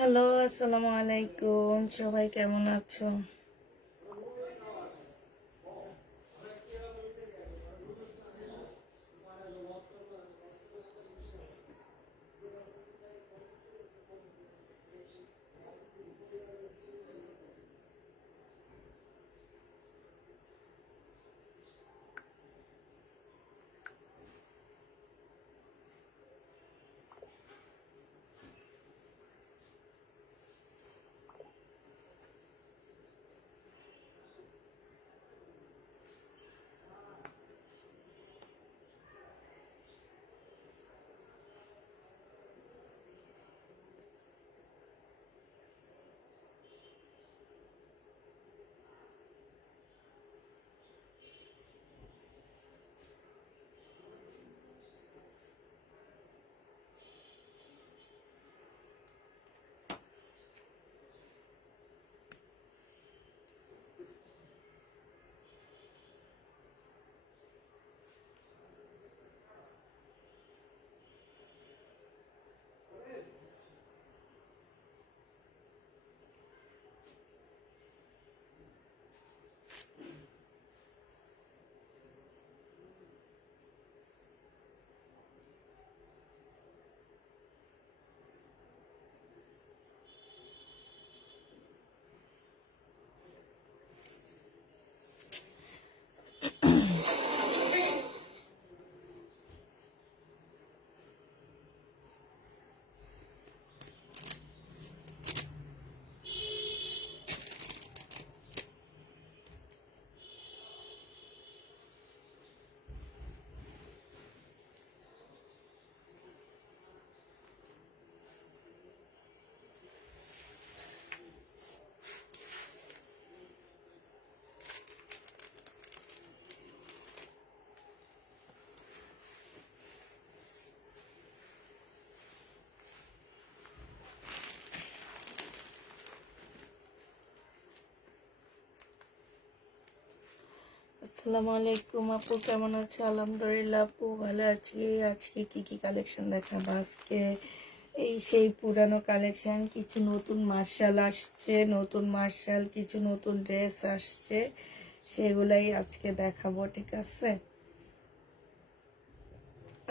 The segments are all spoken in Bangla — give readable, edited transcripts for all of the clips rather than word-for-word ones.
হ্যালো, আসসালামু আলাইকুম। সবাই কেমন আছো? আসসালামু আলাইকুম আপু, কেমন আছে? আলহামদুলিল্লাহ আপু, ভালো আছি। আজকে কি কালেকশন দেখাবো? আজকে এই সেই পুরানো কালেকশন, কিছু নতুন মার্শাল আসছে, নতুন মার্শাল কিছু নতুন ড্রেস আসছে, সেগুলাই আজকে দেখাবো। ঠিক আছে,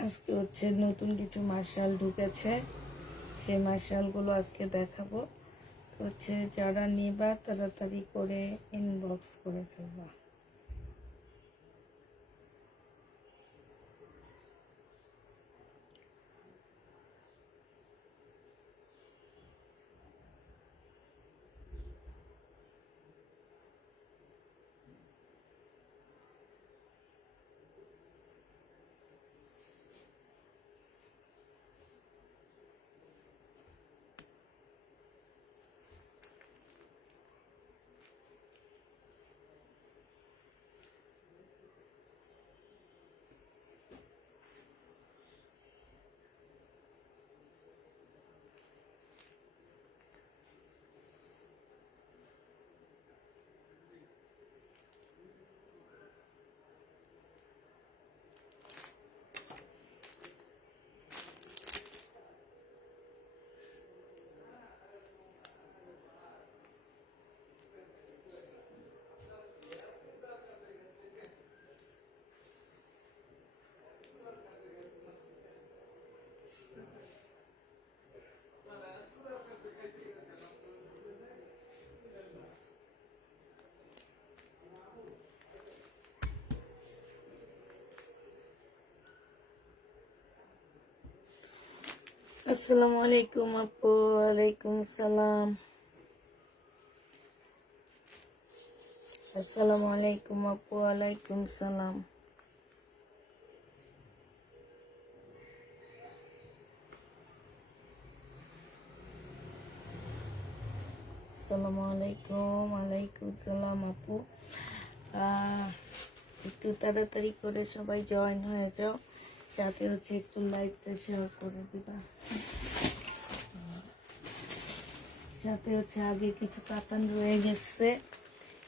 আজকে হচ্ছে নতুন কিছু মার্শাল ঢুকেছে, সেই মার্শালগুলো আজকে দেখাবো। হচ্ছে যারা নিবা তাড়াতাড়ি করে ইনবক্স করে ফেলবা। আসসালামু আলাইকুম আপু। ওয়ালাইকুম সালাম। আসসালামু আলাইকুম আপু। ওয়ালাইকুম সালাম। আসসালামু আলাইকুম। ওয়ালাইকুম সালাম আপু। আহ, একটু তাড়াতাড়ি করে সবাই জয়েন হয়ে যাও, সাথে হচ্ছে একটু লাইভটা শেয়ার করে দিবা। সাথে হচ্ছে আগে কিছু কাতান রয়ে গেছে,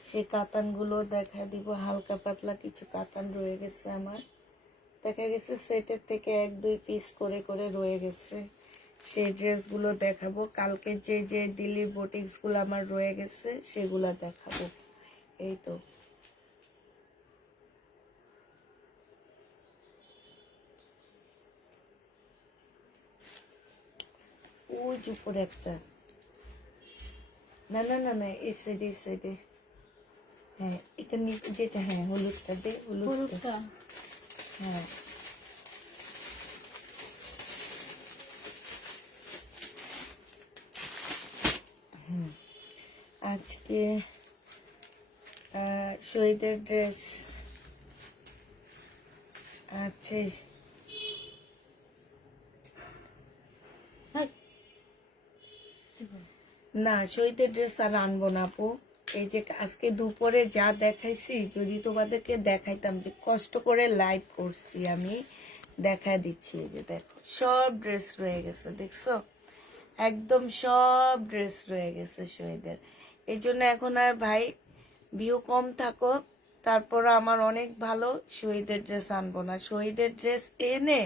সেই কাতানগুলো দেখা দিব। হালকা পাতলা কিছু কাতান রয়ে গেছে আমার, দেখা গেছে সেটের থেকে 1-2 পিস করে করে রয়ে গেছে, সেই ড্রেসগুলো দেখাবো। কালকে যে যে দিল্লির বুটিক্সগুলো আমার রয়ে গেছে সেগুলো দেখাবো। এই তো ওই যে উপরে একটা, না না না না, এই সাইডে এই সাইডে, হ্যাঁ এটা নিচে যেটা, হ্যাঁ হলুদটা দে, হলুদটা, হ্যাঁ আজকে শহীদের ড্রেস আছে না, শহীদের ড্রেস আর আনবো না আপু। এই যে আজকে দুপুরে যা দেখাইছি, যদি তোমাদেরকে দেখাইতাম, যে কষ্ট করে লাইভ করছি আমি, দেখা দিচ্ছি। এই যে দেখো সব ড্রেস রয়ে গেছে, দেখছো একদম সব ড্রেস রয়ে গেছে শহীদের। এই জন্য এখন আর ভাই ভিউ কম থাকুক, তারপর আমার অনেক ভালো, শহীদের ড্রেস আনবো না। শহীদের ড্রেস এনে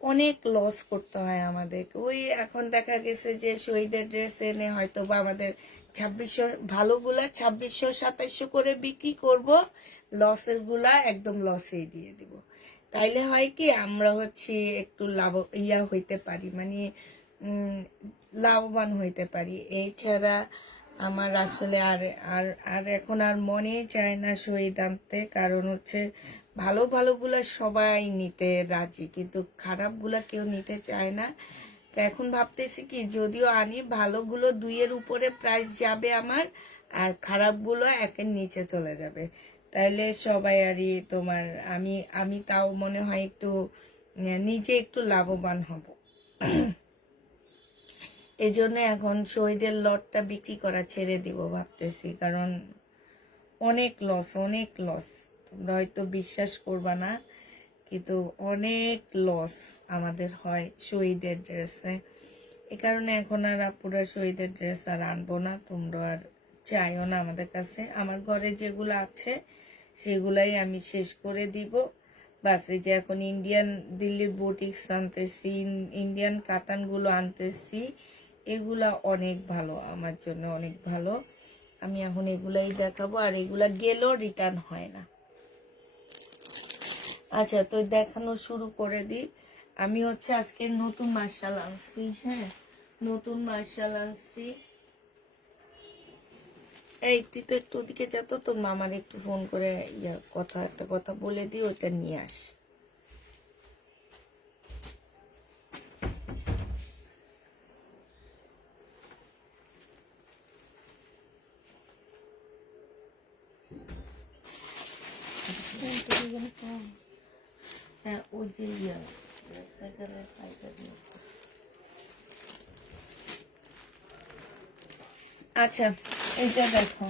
অনেক লস করতে হয় আমাদেরকে। ওই এখন দেখা গেছে যে শহীদের ড্রেস এনে হয়তো বা আমাদের 2600 ভালোগুলা 2600-2700 করে বিক্রি করব, লসের গুলা একদম লসেই দিয়ে দিব। তাইলে হয় কি আমরা হচ্ছে একটু লাভ হইতে পারি, মানে লাভবান হইতে পারি। এছাড়া আমার আসলে আর আর আর এখন আর মনে চায় না শহীদ আনতে, কারণ হচ্ছে ভালো ভালোগুলা সবাই নিতে রাজি, কিন্তু খারাপগুলা কেউ নিতে চায় না। তো এখন ভাবতেছি কি, যদিও আনি ভালোগুলো 2-এর উপরে প্রাইস যাবে আমার, আর খারাপগুলো 1-এর নিচে চলে যাবে। তাইলে সবাই আরই তোমার, আমি আমি তাও মনে হয় একটু নিজে একটু লাভবান হব। এই জন্য এখন শহীদের লটটা বিক্রি করা ছেড়ে দিব ভাবতেছি, কারণ অনেক লস, অনেক লস। তোমরা হয়তো বিশ্বাস করবা না, কিন্তু অনেক লস আমাদের হয় শহীদের ড্রেসে। এ কারণে এখন আর আপুরা শহীদের ড্রেস আর আনবো না, তোমরা আর চাইও না আমাদের কাছে। আমার ঘরে যেগুলো আছে সেগুলাই আমি শেষ করে দিব। বাস এই যে এখন ইন্ডিয়ান দিল্লির বুটিক্স আনতেছি, ইন্ডিয়ান কাতানগুলো আনতেছি, এগুলা অনেক ভালো, আমার জন্য অনেক ভালো। আমি এখন এগুলাই দেখাবো, আর এগুলা গেলেও রিটার্ন হয় না। আচ্ছা, তো দেখানো শুরু করে দিই। আমি হচ্ছে আজকে নতুন মার্শাল আনছি, হ্যাঁ নতুন মার্শাল আনছি। এই তুই তো একটু ওদিকে যা তো, তোর মামার একটু ফোন করে একটা কথা বলে দিই, ওইটা নিয়ে আস। হ্যাঁ ও যে আচ্ছা, এটা দেখো,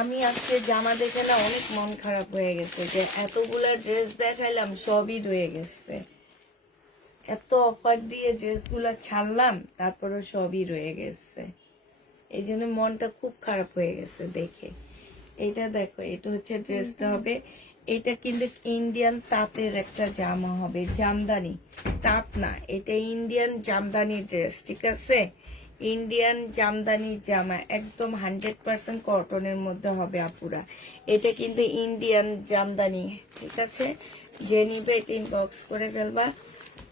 আমি আজকে জামা দেখে না অনেক মন খারাপ হয়ে গেছে, যে এতগুলা ড্রেস দেখাইলাম সবই রয়ে গেছে। এত অফার দিয়ে ড্রেসগুলা ছাড়লাম, তারপরে সবই রয়ে গেছে। এই জন্য মনটা খুব খারাপ হয়ে গেছে দেখে। এটা দেখো, এটা হচ্ছে ড্রেসটা হবে, এটা কিন্তু ইন্ডিয়ান তাঁতের একটা জামা হবে, জামদানি, তাঁত না, এটা ইন্ডিয়ান জামদানি ড্রেস, ঠিক আছে? ইন্ডিয়ান জামদানি জামা, একদম 100% কটনের মধ্যে হবে আপুরা। এটা কিন্তু ইন্ডিয়ান জামদানি, ঠিক আছে? যে নিবে এটা ইনবক্স করে ফেলবা।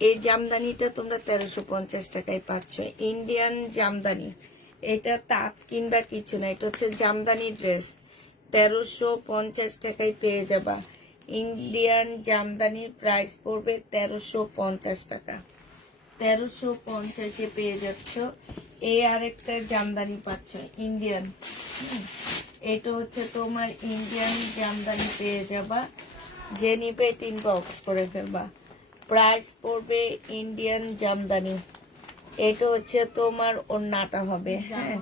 এই জামদানিটা তোমরা 1350 টাকায় পাচ্ছ, ইন্ডিয়ান জামদানি। এটা তাঁত কিংবা কিছু না, এটা হচ্ছে জামদানি ড্রেস, 1350 টাকায় পেয়ে যাবা। ইন্ডিয়ান জামদানির প্রাইস পড়বে 1350 টাকা, 1350-এ পেয়ে যাচ্ছ। এই আরেকটা জামদানি পাচ্ছ ইন্ডিয়ান, এটা হচ্ছে তোমার ইন্ডিয়ান জামদানি পেয়ে যাবা। যে নিবে ইনবক্স করে ফেলবা। প্রাইস পড়বে ইন্ডিয়ান জামদানি। এটা হচ্ছে তোমার ওড়নাটা হবে, হ্যাঁ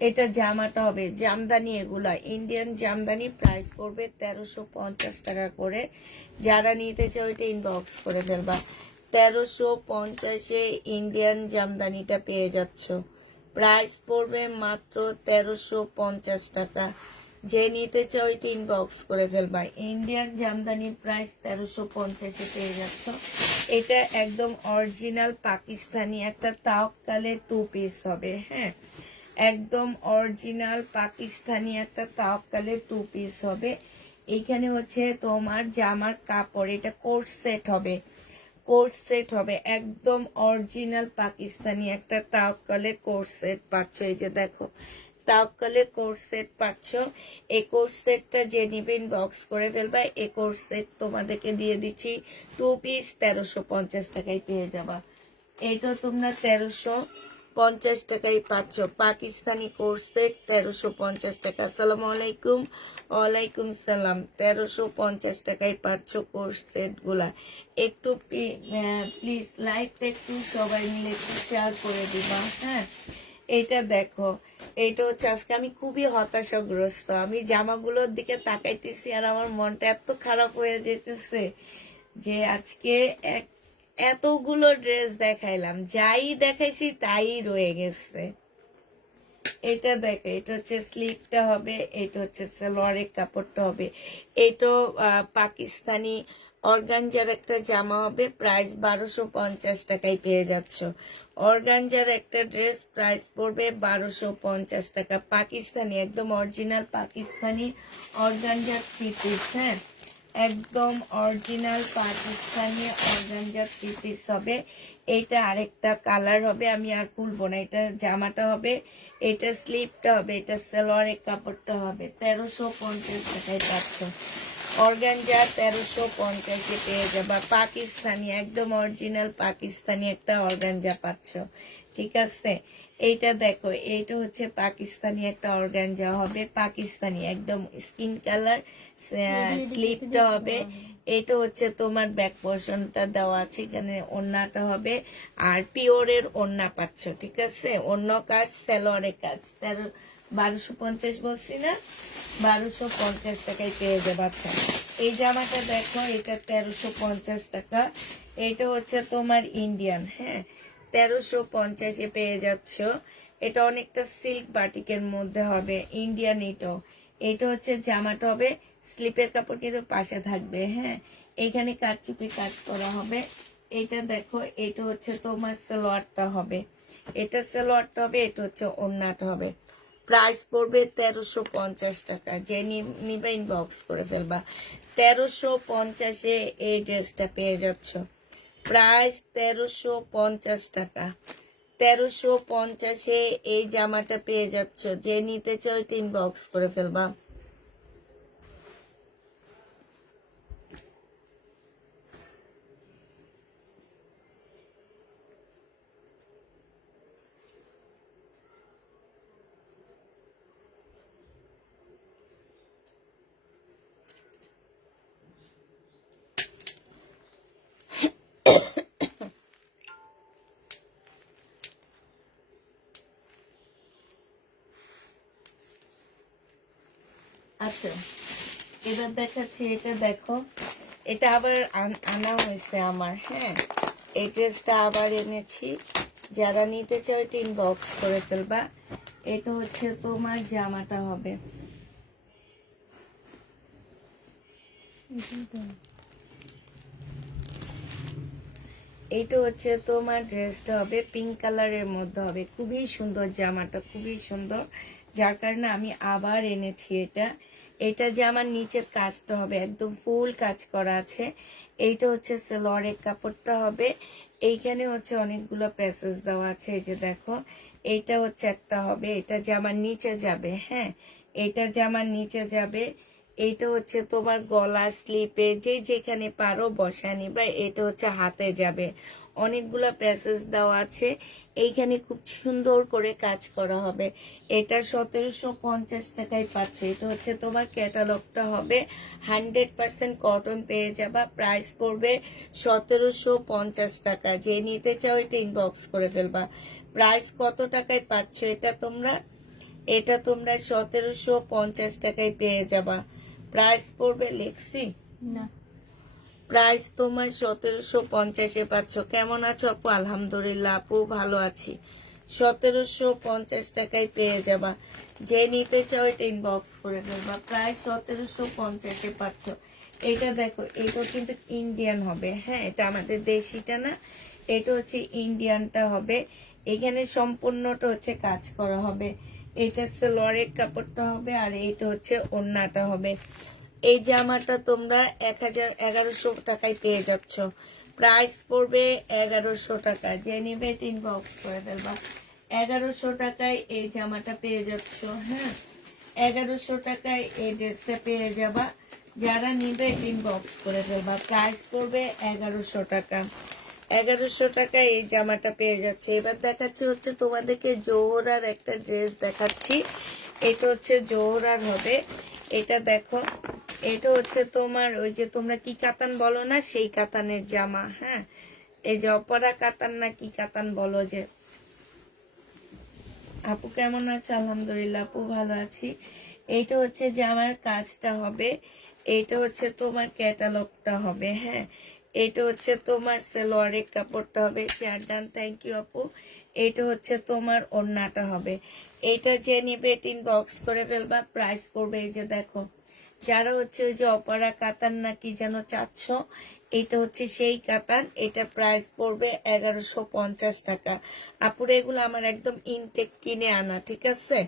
এটা জামাটা হবে জামদানি, এগুলা ইন্ডিয়ান জামদানি, প্রাইস পড়বে 1350 টাকা করে। যারা নিতে চাও এটা ইনবক্স করে ফেলবা। 1350-এ ইন্ডিয়ান জামদানিটা পেয়ে যাচ্ছ, প্রাইস পড়বে মাত্র 1350 টাকা। যে নিতে চাও এটা ইনবক্স করে ফেলবা। ইন্ডিয়ান জামদানির প্রাইস 1350-এ পেয়ে যাচ্ছ। এটা একদম অরিজিনাল পাকিস্তানি একটা তাওয়াক্কালের 2 পিস হবে। হ্যাঁ, একদম অরিজিনাল পাকিস্তানি একটা তাওয়াক্কালের 2 পিস হবে। এইখানে হচ্ছে তোমার জামার কাপড়, এটা কোট সেট হবে, কোট সেট হবে, একদম অরিজিনাল পাকিস্তানি একটা তাওয়াক্কালের কোট সেট পাচ্ছ। এই যে দেখো তাওয়াক্কালের কোট সেট পাচ্ছ। এই কোট সেটটা যে নিবে ইনবক্স করে ফেলবা। এই কোট সেট তোমাদেরকে দিয়ে দিচ্ছি 2 পিস 1350 টাকায় পেয়ে যাবা। এইটা তোমরা 1350 টাকায় পাচ্ছ। পাকিস্তানি কোট সেট 1350 টাকা। আসসালামু আলাইকুম। ওয়ালাইকুম সালাম। 1350 টাকায় পাচ্ছ কোট সেট গুলা। একটু প্লিজ লাইভটা একটু সবাই মিলে একটু শেয়ার করে দিবা। হ্যাঁ, এইটা দেখো, এইটা হচ্ছে আজকে আমি খুবই হতাশাগ্রস্ত। আমি জামাগুলোর দিকে তাকাইতেছি আর আমার মনটা এত খারাপ হয়ে যেতেছে যে আজকে এতগুলো ড্রেস দেখাইলাম, যাই দেখাইছি তাই রয়ে গেছে। এটা দেখো, এটা হচ্ছে স্লিভটা হবে, এটা হচ্ছে সালোয়ারের কাপড়টা হবে। এটা পাকিস্তানি অর্গানজার একটা জামা হবে, প্রাইস 1250 টাকায় পেয়ে যাচ্ছ। অর্গানজার একটা ড্রেস প্রাইস পড়বে 1250 টাকা। পাকিস্তানি একদম অরিজিনাল পাকিস্তানি অর্গানজার 3 পিস। হ্যাঁ, একদম অরিজিনাল পাকিস্তানি অর্গানজার 3 পিস হবে। এইটা আরেকটা কালার হবে, আমি আর খুলবো না। এটা জামাটা হবে, এটা স্লিভটা হবে, এটা সালোয়ারের কাপড়টা হবে। 1350 টাকায় পাচ্ছ। অর্গানজা 1350-এ পেয়ে যাবা। পাকিস্তানি একদম অরিজিনাল পাকিস্তানি একটা অর্গানজা পাচ্ছ। ঠিক আছে, এইটা দেখো, এইটা হচ্ছে পাকিস্তানি একটা অর্গানজা হবে, পাকিস্তানি একদম স্কিন কালার। স্লিভটা হবে, এটা হচ্ছে তোমার ব্যাক পোর্শনটা দেওয়া আছে, এখানে ওড়নাটা হবে আর পিওরের ওড়না পাচ্ছ। ঠিক আছে, অন্য কাজ সালোয়ারের কাজ। 1250 বলছি না, 1250 টাকায় পেয়ে যাবে। আচ্ছা, এই জামাটা দেখো, এটা 1350 টাকা। এটা হচ্ছে তোমার ইন্ডিয়ান। হ্যাঁ, 1350-এ পেয়ে যাচ্ছ। এটা অনেকটা সিল্ক বাটিকের মধ্যে হবে, ইন্ডিয়ান। এটা হচ্ছে জামাটা হবে, স্লিপের কাপড় কিন্তু পাশে থাকবে। হ্যাঁ, এইখানে কারচুপি কাজ করা হবে। এটা দেখো, এটা হচ্ছে তোমার সালোয়ারটা হবে, এটা সালোয়ারটা হবে, এটা হচ্ছে ওড়নাটা হবে। প্রাইস পড়বে 1350 টাকা। যে নিবে ইনবক্স করে ফেলবা। 1350-এ এই ড্রেসটা পেয়ে যাচ্ছ। প্রাইস 1350 টাকা। 1350-এ এই জামাটা পেয়ে যাচ্ছ। যে নিতে চাও ইনবক্স করে ফেলবা। আচ্ছা, এবার দেখাচ্ছি, এটা দেখো, এটা আবার আনা হয়েছে আমার। হ্যাঁ, এই ড্রেসটা আবার এনেছি। যারা নিতে চাও ইনবক্স করে ফেলবা। এটা হচ্ছে তোমার জামাটা হবে, এইটা হচ্ছে তোমার ড্রেসটা হবে, পিঙ্ক কালারের মধ্যে হবে। খুবই সুন্দর জামাটা, খুবই সুন্দর, যার কারণে আমি আবার এনেছি এটা। এটা যে আমার নিচের কাজটা হবে, একদম ফুল কাজ করা আছে। এইটা হচ্ছে সালোয়ারের কাপড়টা হবে। এইখানে হচ্ছে অনেকগুলো প্যাসেজ দেওয়া আছে, এই যে দেখো, এইটা হচ্ছে একটা হবে, এটা জামার নিচে যাবে। হ্যাঁ, এটা জামার নিচে যাবে। এইটা হচ্ছে তোমার গলা স্লিপে যে যেখানে পারো বসা নিবা। এটা হচ্ছে হাতে যাবে, অনেকগুলো প্যাসেজ দেওয়া আছে। এইখানে খুব সুন্দর করে কাজ করা হবে। এটা 1750 টাকায় পাচ্ছে। এটা হচ্ছে তোমার ক্যাটালগটা হবে, 100% কটন পেয়ে যাবা। প্রাইস পড়বে 1750 টাকা। যে নিতে চাও এটা ইনবক্স করে ফেলবা। প্রাইস কত টাকায় পাচ্ছ এটা তোমরা? এটা তোমরা 1750 টাকায় পেয়ে যাবা। প্রাইস পড়বে, লেখছি না, প্রাইস তোমার 1750-এ পাচ্ছ। কেমন আছো আপু? আলহামদুলিল্লাহ আপু, ভালো আছি। 1750 টাকায় পেয়ে যাবা। যে নিতে চাও এটা ইনবক্স করে ফেলবা। প্রাইস 1750-এ পাচ্ছ। এটা দেখো, এটা কিন্তু ইন্ডিয়ান হবে, হ্যাঁ, এটা আমাদের দেশিটা না, এটা হচ্ছে ইন্ডিয়ানটা হবে। এখানে সম্পূর্ণটা হচ্ছে কাজ করা হবে। এটা সালোয়ারের কাপড়টা হবে, আর এটা হচ্ছে ওড়নাটা হবে। এই জামাটা তোমরা 1100 টাকায় পেয়ে যাচ্ছ। প্রাইস পড়বে 1100 টাকা। যে নিবে ইনবক্স করে ফেলবা। 1100 টাকায় এই জামাটা পেয়ে যাচ্ছ, হ্যাঁ, 1100 টাকায় এই ড্রেসটা পেয়ে যাবা। যারা নিবে ইনবক্স করে ফেলবা। প্রাইস পড়বে 1100 টাকা। 1100 টাকায় এই জামাটা পেয়ে যাচ্ছে। এবার দেখাচ্ছি হচ্ছে তোমাদেরকে জোহরার একটা ড্রেস দেখাচ্ছি। এটা হচ্ছে জোহরার হবে। এটা দেখো, এটা হচ্ছে তোমার ওই যে তোমরা কি কাতান বলো না, সেই কাতানের জামা, হ্যাঁ, এই যে অপরা কাতান না কি কাতান বলো যে। আপু কেমন আছে? আলহামদুলিল্লাহ আপু ভালো আছি। এইটা হচ্ছে যে আমার কাজটা হবে। এইটা হচ্ছে তোমার ক্যাটালগটা হবে, হ্যাঁ, এইটা হচ্ছে তোমার সালোয়ারের কাপড়টা হবে। শেয়ার ডান, থ্যাংক ইউ আপু। এইটা হচ্ছে তোমার ওড়নাটা হবে। এইটা যে নিবে ইনবক্স করে ফেলবা। প্রাইস করবে এই যে দেখো, যারা হচ্ছে ওই যে অপরা কাতান না কি যেন চাচ্ছ, এটা হচ্ছে সেই কাতান। এটা প্রাইস পড়বে 1150 টাকা। আপুরে এগুলো আমার একদম ইনটেক কিনে আনা, ঠিক আছে?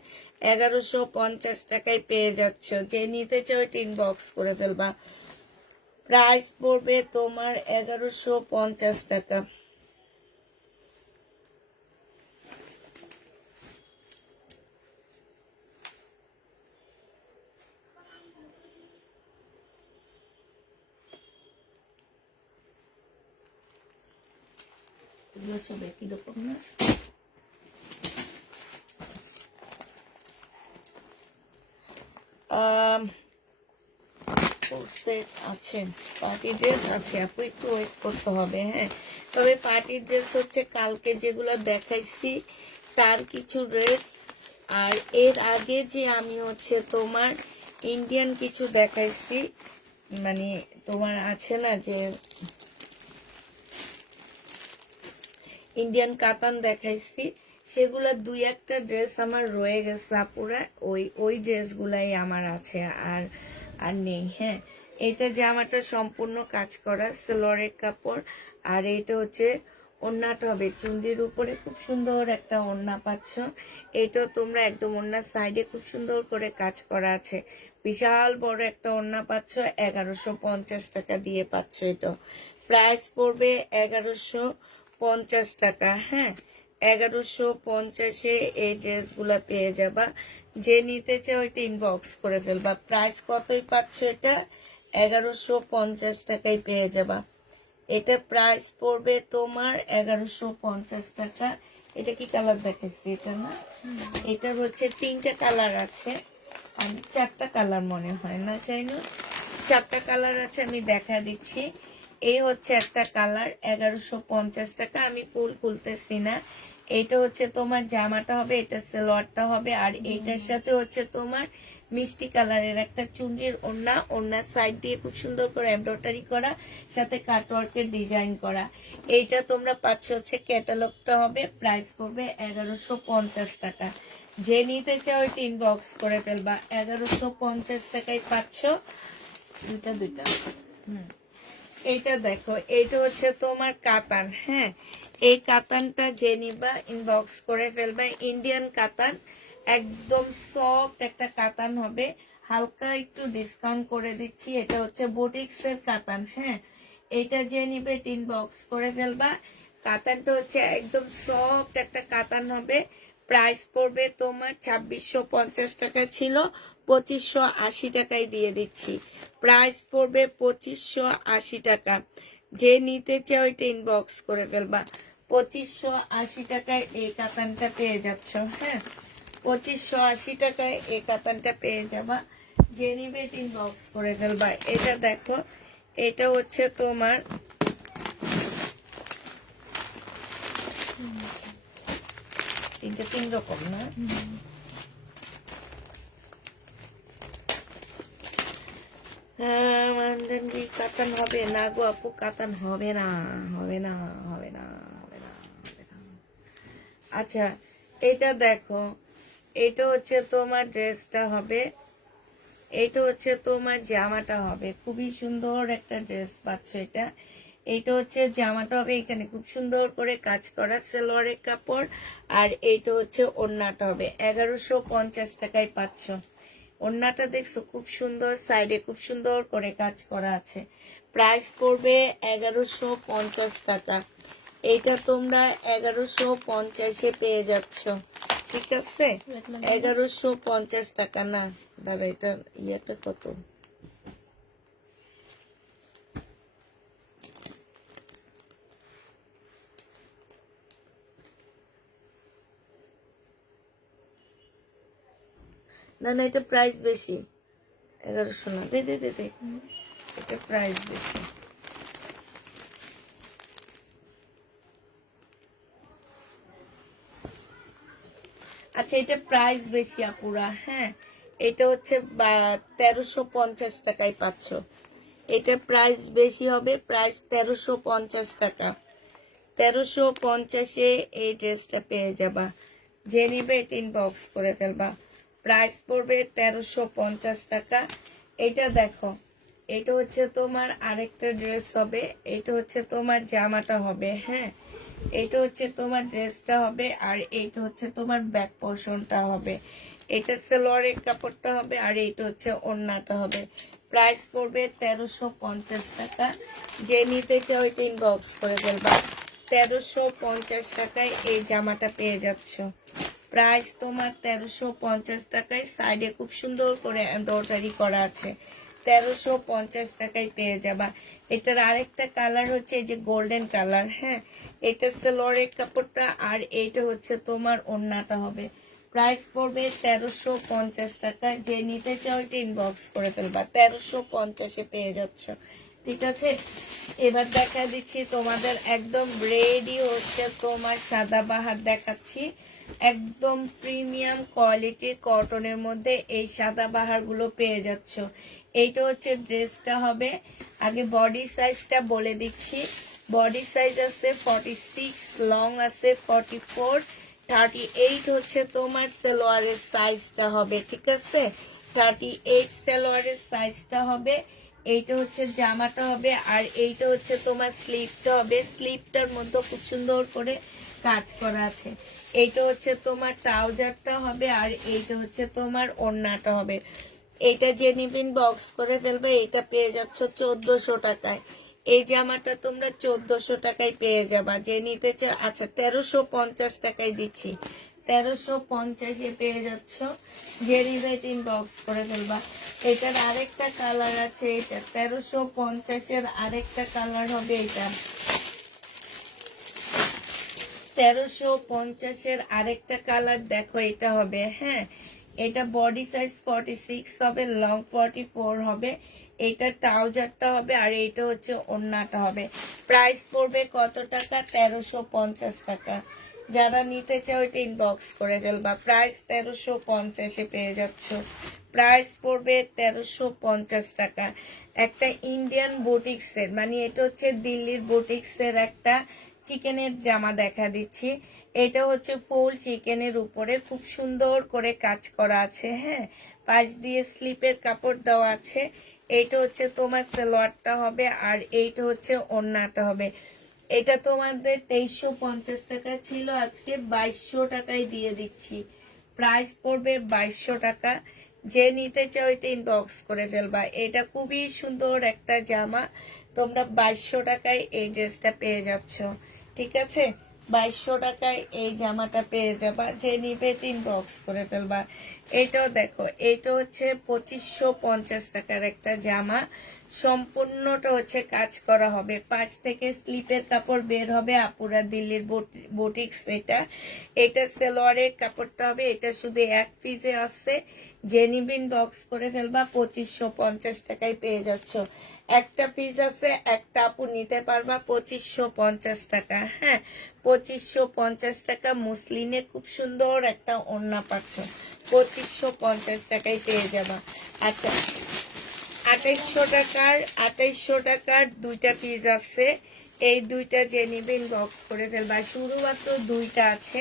1150 টাকায় পেয়ে যাচ্ছ। যে নিতে চাও ইনবক্স করে ফেলবা। প্রাইস পড়বে তোমার 1150 টাকা। এগুলো সব একই রকম না? সেট আছে, পার্টি ড্রেস আছে আপু, একটু ওয়েট করতে হবে, হ্যাঁ। তবে পার্টি ড্রেস হচ্ছে কালকে যেগুলো দেখাইছি তার কিছু ড্রেস, আর এর আগে যে আমি হচ্ছে তোমার ইন্ডিয়ান কিছু দেখাইছি, মানে তোমার আছে না যে ইন্ডিয়ান কাতান দেখাইছি, সেগুলা দুই একটা ড্রেস আমার রয়ে গেছে আপুরা। ওই ড্রেসগুলাই আমার আছে, আর আর নেই, হ্যাঁ। এটা জামাটা সম্পূর্ণ কাজ করা সালোয়ারের কাপড়, আর এটা হচ্ছে ওড়নাটা হবে চুন্ডির উপরে। খুব সুন্দর একটা ওড়না পাচ্ছ। এটা তোমরা একদম ওড়নার সাইডে খুব সুন্দর করে কাজ করা আছে। বিশাল বড় একটা ওড়না পাচ্ছ। 1150 টাকা দিয়ে পাচ্ছ। এটা প্রাইস পড়বে 1150 টাকা, হ্যাঁ। 1150-এ এই ড্রেসগুলা পেয়ে যাবা। যে নিতে চাও ওইটা ইনবক্স করে ফেলবা। প্রাইস কতই পাচ্ছ? এটা 1150 টাকায় পেয়ে যাবা। এটা প্রাইস পড়বে তোমার 1150 টাকা। এটা কি কালার দেখাচ্ছি? এটা না, এটার হচ্ছে 3টা কালার আছে, আমি 4টা কালার মনে হয় না শাইনু, 4টা কালার আছে, আমি দেখা দিচ্ছি। এই হচ্ছে একটা কালার, 1150 টাকা। আমি ফুল খুলতেছি না। এটা হচ্ছে তোমার জামাটা হবে, এটা সালোয়ারটা হবে, আর এইটার সাথে হচ্ছে তোমার মিষ্টি কালারের একটা চুনরির ওড়না, ওড়নার সাইড দিয়ে খুব সুন্দর করে এমব্রয়ডারি করা, সাথে কাটওয়ার্কের ডিজাইন করা। এইটা তোমরা পাচ্ছ হচ্ছে ক্যাটালগটা হবে। প্রাইস করবে 1150 টাকা। যে নিতে চাও এটা ইনবক্স করে ফেলবা। 1150 টাকায় পাচ্ছ। দুইটা এইটা দেখো, এইটা হচ্ছে তোমার কাতান, হ্যাঁ। এই কাতানটা যে নিবা ইনবক্স করে ফেলবা। ইন্ডিয়ান কাতান, একদম সফট একটা কাতান হবে। হালকা একটু ডিসকাউন্ট করে দিচ্ছি। এটা হচ্ছে বুটিক্স এর কাতান, হ্যাঁ। এটা যে নিবে ইনবক্স করে ফেলবা। কাতানটা হচ্ছে একদম সফট একটা কাতান হবে। প্রাইস পড়বে তোমার 2650 টাকা ছিল, 2580 টাকায় দিয়ে দিচ্ছি। প্রাইস পড়বে 2580 টাকা। যে নিতে চাও এটা ইনবক্স করে ফেলবা। 2580 টাকায় এই কাতানটা পেয়ে যাচ্ছ, হ্যাঁ। 2580 টাকায় এই কাতানটা পেয়ে যাবা। যে নিবে ইনবক্স করে ফেলবা। এটা দেখো, এটা হচ্ছে তোমার তিনটা 3 রকম না, কাতান হবে না গো আপু, কাতান হবে না, হবে না, হবে না, হবে না, হবে না। আচ্ছা, এটা দেখো, এটা হচ্ছে তোমার ড্রেসটা হবে, এইটা হচ্ছে তোমার জামাটা হবে, খুবই সুন্দর একটা ড্রেস পাচ্ছ এটা। এইটা হচ্ছে জামাটা হবে, এখানে খুব সুন্দর করে কাজ করা সালোয়ারের কাপড়। আর এইটা হচ্ছে ওড়নাটা হবে, 1150 টাকায় পাচ্ছ। ওড়নাটা দেখছো খুব সুন্দর, সাইডে খুব সুন্দর করে কাজ করা আছে। প্রাইস পড়বে 1150 টাকা। এইটা তোমরা 1150-এ পেয়ে যাচ্ছ, ঠিক আছে? 1150 টাকা না, দাঁড়া এটা ইয়েটা কত, না না এটা প্রাইস বেশি, 1100 না, দে দে দে দে, এটা প্রাইস বেশি। আচ্ছা এটা প্রাইস বেশি আপুরা, হ্যাঁ এটা হচ্ছে 1350 টাকায় পাচ্ছ। এটা প্রাইস বেশি হবে, প্রাইস 1350 টাকা। 1350-এ এই ড্রেসটা পেয়ে যাবা, যে নিবে এটা ইনবক্স করে ফেলবা। প্রাইস পড়বে 1350 টাকা। এটা দেখো, এটা হচ্ছে তোমার আরেকটা ড্রেস হবে, এটা হচ্ছে তোমার জামাটা হবে, হ্যাঁ এটা হচ্ছে তোমার ড্রেসটা হবে, আর এইটা হচ্ছে তোমার ব্যাক পোর্শনটা হবে। এটা সালোয়ারের কাপড়টা হবে, আর এইটা হচ্ছে ওড়নাটা হবে। প্রাইস পড়বে 1350 টাকা। যে নিতে চাও এটা ইনবক্স করে ফেলবা। 1350 টাকায় এই জামাটা পেয়ে যাচ্ছ। প্রাইস তোমার 1350 টাকায়, সাইডে খুব সুন্দর করে এমব্রয়ডারি করা আছে। 1350 টাকায় পেয়ে যাবা। এটার আরেকটা কালার হচ্ছে এই যে গোল্ডেন কালার, হ্যাঁ এটা সালোয়ারের কাপড়টা, আর এইটা হচ্ছে তোমার ওড়নাটা হবে। প্রাইস পড়বে 1350 টাকা। যে নিতে চাও এটা ইনবক্স করে ফেলবা, 1350-এ পেয়ে যাচ্ছ, ঠিক আছে? এবার দেখা দিচ্ছি তোমাদের একদম রেডি হচ্ছে তোমার সাদাবাহার দেখাচ্ছি, একদম প্রিমিয়াম কোয়ালিটির কটনের মধ্যে এই সাদাবাহার গুলো পেয়ে যাচ্ছ। এইটা হচ্ছে ড্রেসটা হবে। আগে বডি সাইজটা বলে দিচ্ছি, বডি সাইজ আছে 46, লং আছে 44, 38 হচ্ছে তোমার সালোয়ারের সাইজটা হবে, ঠিক আছে? 38 সালোয়ারের সাইজটা হবে। এইটা হচ্ছে জামাটা হবে, আর এইটা হচ্ছে তোমার স্লিভটা হবে। স্লিভটার মধ্যে খুব সুন্দর করে কাজ করা আছে। এইটা হচ্ছে তোমার ট্রাউজারটা হবে, আর এইটা হচ্ছে তোমার ওড়নাটা হবে। এইটা যে নিবেন বক্স করে ফেলবে, এইটা পেয়ে যাচ্ছ 1400 টাকায়। এই জামাটা তোমরা 1400 টাকায় পেয়ে যাবা, যে নিতে চাও। আচ্ছা 1350 টাকায় দিচ্ছি, 1350-এ পেয়ে যাচ্ছ, যে নিবে ইনবক্স করে ফেলবা। এটার আরেকটা কালার আছে, এটা 1350-এর আরেকটা কালার হবে, এটা 1350-এর আরেকটা কালার দেখো, এটা হবে, হ্যাঁ এটা বডি সাইজ 46 হবে, লং 44 হবে। এটা ট্রাউজারটা হবে, আর এইটা হচ্ছে ওড়নাটা হবে। প্রাইস পড়বে কত টাকা? 1350 টাকা। যারা নিতে চাও এটা ইনবক্স করে ফেলবা। প্রাইস 1350-এ পেয়ে যাচ্ছ। প্রাইস পড়বে 1350 টাকা। একটা ইন্ডিয়ান বুটিক্সের, মানে এটা হচ্ছে দিল্লির বুটিক্সের একটা চিকেনের জামা দেখা দিচ্ছি। এটা হচ্ছে ফুল চিকেনের উপরে খুব সুন্দর করে কাজ করা আছে, হ্যাঁ পাশ দিয়ে স্লিপের কাপড় দেওয়া আছে। এইটা হচ্ছে তোমার সালোয়ারটা হবে, আর এইটা হচ্ছে ওড়নাটা হবে। এটা তোমাদের 2350 টাকা ছিল, আজকে 2200 টাকায় দিয়ে দিচ্ছি। প্রাইস পড়বে 2200 টাকা। যে নিতে চাও এটা ইনবক্স করে ফেলবা। এটা খুবই সুন্দর একটা জামা, তোমরা 2200 টাকায় এই ড্রেসটা পেয়ে যাচ্ছ, ঠিক আছে? 2200 টাকায় এই জামাটা পেয়ে যাবা, যে নিবে ইনবক্স করে ফেলবা। এটাও দেখো, এটা হচ্ছে 2550 টাকার একটা জামা, সম্পূর্ণটা হচ্ছে কাজ করা হবে। পাশ থেকে স্লিপের কাপড় বের হবে, আপুরা দিল্লির বুটিক্স। এটা সালোয়ারের কাপড়টা হবে, এটা শুধু এক পিসে আছে, যে নিবেন বক্স করে ফেলবা। 2550 টাকায় পেয়ে যাচ্ছ। একটা পিস আছে, একটা আপু নিতে পারবা 2550 টাকা, হ্যাঁ 2550 টাকা। মুসলিনের খুব সুন্দর একটা ওড়না পাচ্ছ, 2550 টাকায় পেয়ে যাবা। আচ্ছা 2800 টাকার দুইটা পিস আছে, এই দুইটা যে নিবে ইনবক্স করে ফেলবা, শুধুমাত্র দুইটা আছে।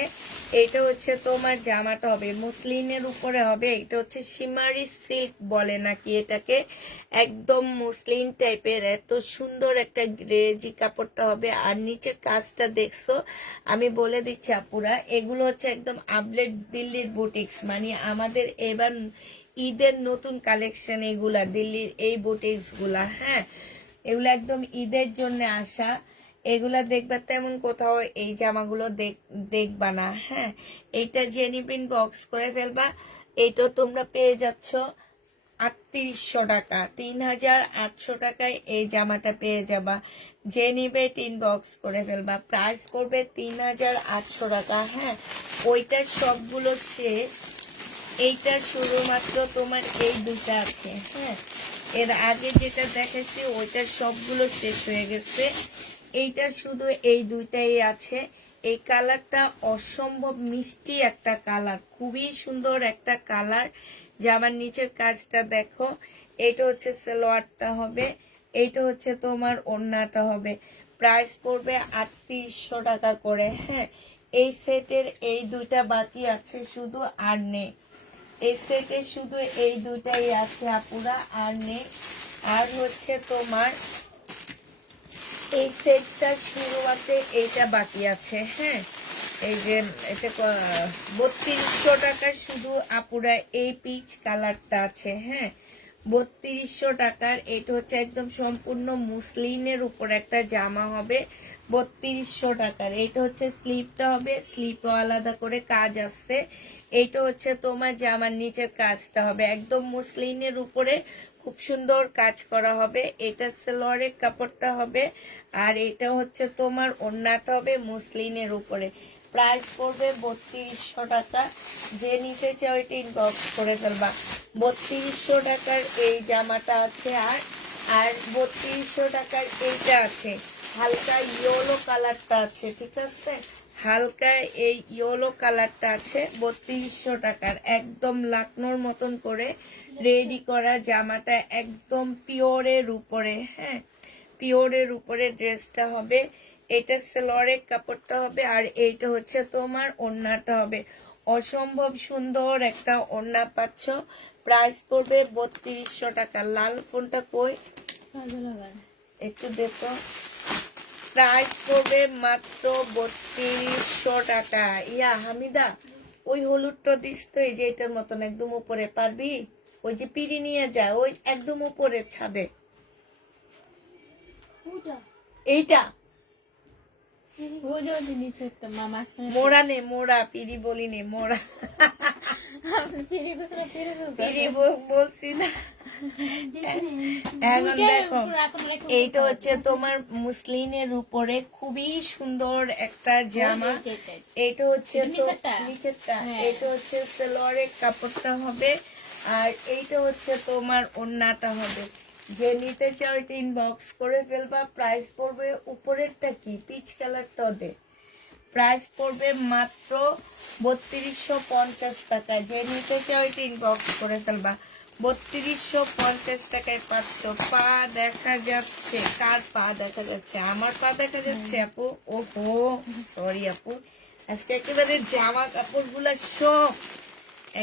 এটা হচ্ছে তোমার জামাটা হবে মুসলিনের উপরে হবে, এটা হচ্ছে শিমারি সিল্ক বলে নাকি এটাকে, একদম মুসলিন টাইপের, এত সুন্দর একটা গ্রেজি কাপড়টা হবে। আর নিচের কাজটা দেখছো, আমি বলে দিচ্ছি আপুরা, এগুলো হচ্ছে একদম আপডেট দিল্লির বুটিক্স, মানে আমাদের এবার ঈদের নতুন কালেকশন এগুলা, দিল্লির এই বুটিক্স গুলা। হ্যাঁ, এগুলো একদম ঈদের জন্য আসা, এগুলা দেখবা তেমন কোথাও এই জামাগুলো দেখবা না। হ্যাঁ, এইটা জেনিবিন বক্স করে ফেলবা। এইটা তোমরা পেয়ে যাচ্ছ 3800 টাকা, 3800 টাকায় এই জামাটা পেয়ে যাবা। যে নিবে বক্স করে ফেলবা, প্রাইস করবে 3800 টাকা। হ্যাঁ, ওইটার সবগুলো শেষ, এইটা শুধুমাত্র তোমার এই দুটা আছে। হ্যাঁ, এর আগে যেটা দেখাচ্ছি ওইটার সবগুলো শেষ হয়ে গেছে, এইটা শুধু এই দুইটাই আছে। এই কালারটা অসম্ভব মিষ্টি একটা কালার, খুবই সুন্দর একটা কালার। জামার নিচের কাজটা দেখো, এইটা হচ্ছে সালোয়ারটা হবে, এইটা হচ্ছে তোমার ওড়নাটা হবে। প্রাইস পড়বে 3800 টাকা করে। হ্যাঁ, এই সেটের এই দুইটা বাকি আছে শুধু, আর নেই। এই সেটে শুধু এই দুইটাই আছে আপুরা, আর নেই। আর হচ্ছে তোমার এই সেটটা শুরুতে এইটা বাকি আছে। হ্যাঁ, এই যে এটা 3200 টাকা শুধু আপুরা, এই পিচ কালারটা আছে। হ্যাঁ, 3200 টাকার, এটা হচ্ছে একদম সম্পূর্ণ মুসলিনের উপর একটা জামা হবে 3200 টাকার। এটা হচ্ছে স্লিপটা হবে, স্লিপও আলাদা করে কাজ আছে। এইটা হচ্ছে তোমার জামার নিচের কাজটা হবে একদম মুসলিনের উপরে, খুব সুন্দর কাজ করা হবে। এটা সালোয়ারের কাপড়টা হবে, আর এটা হচ্ছে তোমার ওড়নাটা হবে মুসলিনের উপরে। প্রাইস পড়বে 3200 টাকা। যে নিতে চাও এটা ইনবক্স করে ফেলবা। 3200 টাকার এই জামাটা আছে, আর আর 3200 টাকার এইটা আছে, হালকা ইয়েলো কালারটা আছে। ঠিক আছে, হালকা এই ইয়েলো কালারটা আছে 3200 টাকার, একদম লাকনোর মতন করে রেডি করা জামাটা, একদম পিওরের উপরে। হ্যাঁ, পিওরের উপরে ড্রেসটা হবে। এটা সালোয়ারের কাপড়টা হবে, আর এইটা হচ্ছে তোমার ওড়নাটা হবে। অসম্ভব সুন্দর একটা ওড়না পাচ্ছ। প্রাইস পড়বে 3200 টাকা। লাল কোনটা কই একটু দেখো, প্রাইস পড়বে মাত্র 3200 টাকা। ইয়া হামিদা, ওই হলুদটা দিস তো, এই যে এটার মতন একদম উপরে, পারবি? ওই যে পিড়ি নিয়ে যায় ওই একদম উপরে ছাদে, এইটা মোড়া নে, মোড়া পিড়ি বলি নে, মোড়া পিড়ি বলছি না। এখন দেখো, এইটা হচ্ছে তোমার মুসলিনের উপরে খুবই সুন্দর একটা জামা। এইটা হচ্ছে নিচেরটা, এইটা হচ্ছে সালোয়ারের কাপড়টা হবে, আর এইটা হচ্ছে তোমার ওড়নাটা হবে। যে নিতে চাও এটা ইনবক্স করে ফেলবা। প্রাইস পড়বে, উপরেরটা কি পিচ কালারটা দে, প্রাইস পড়বে মাত্র 3250 টাকা। যে নিতে চাও এটা ইনবক্স করে ফেলবা। 3250 টাকায় পাচ্ছ। পা দেখা যাচ্ছে, কার পা দেখা যাচ্ছে? আমার পা দেখা যাচ্ছে আপু? ওহো সরি আপু, আজকে একেবারে জামা কাপড় গুলা সব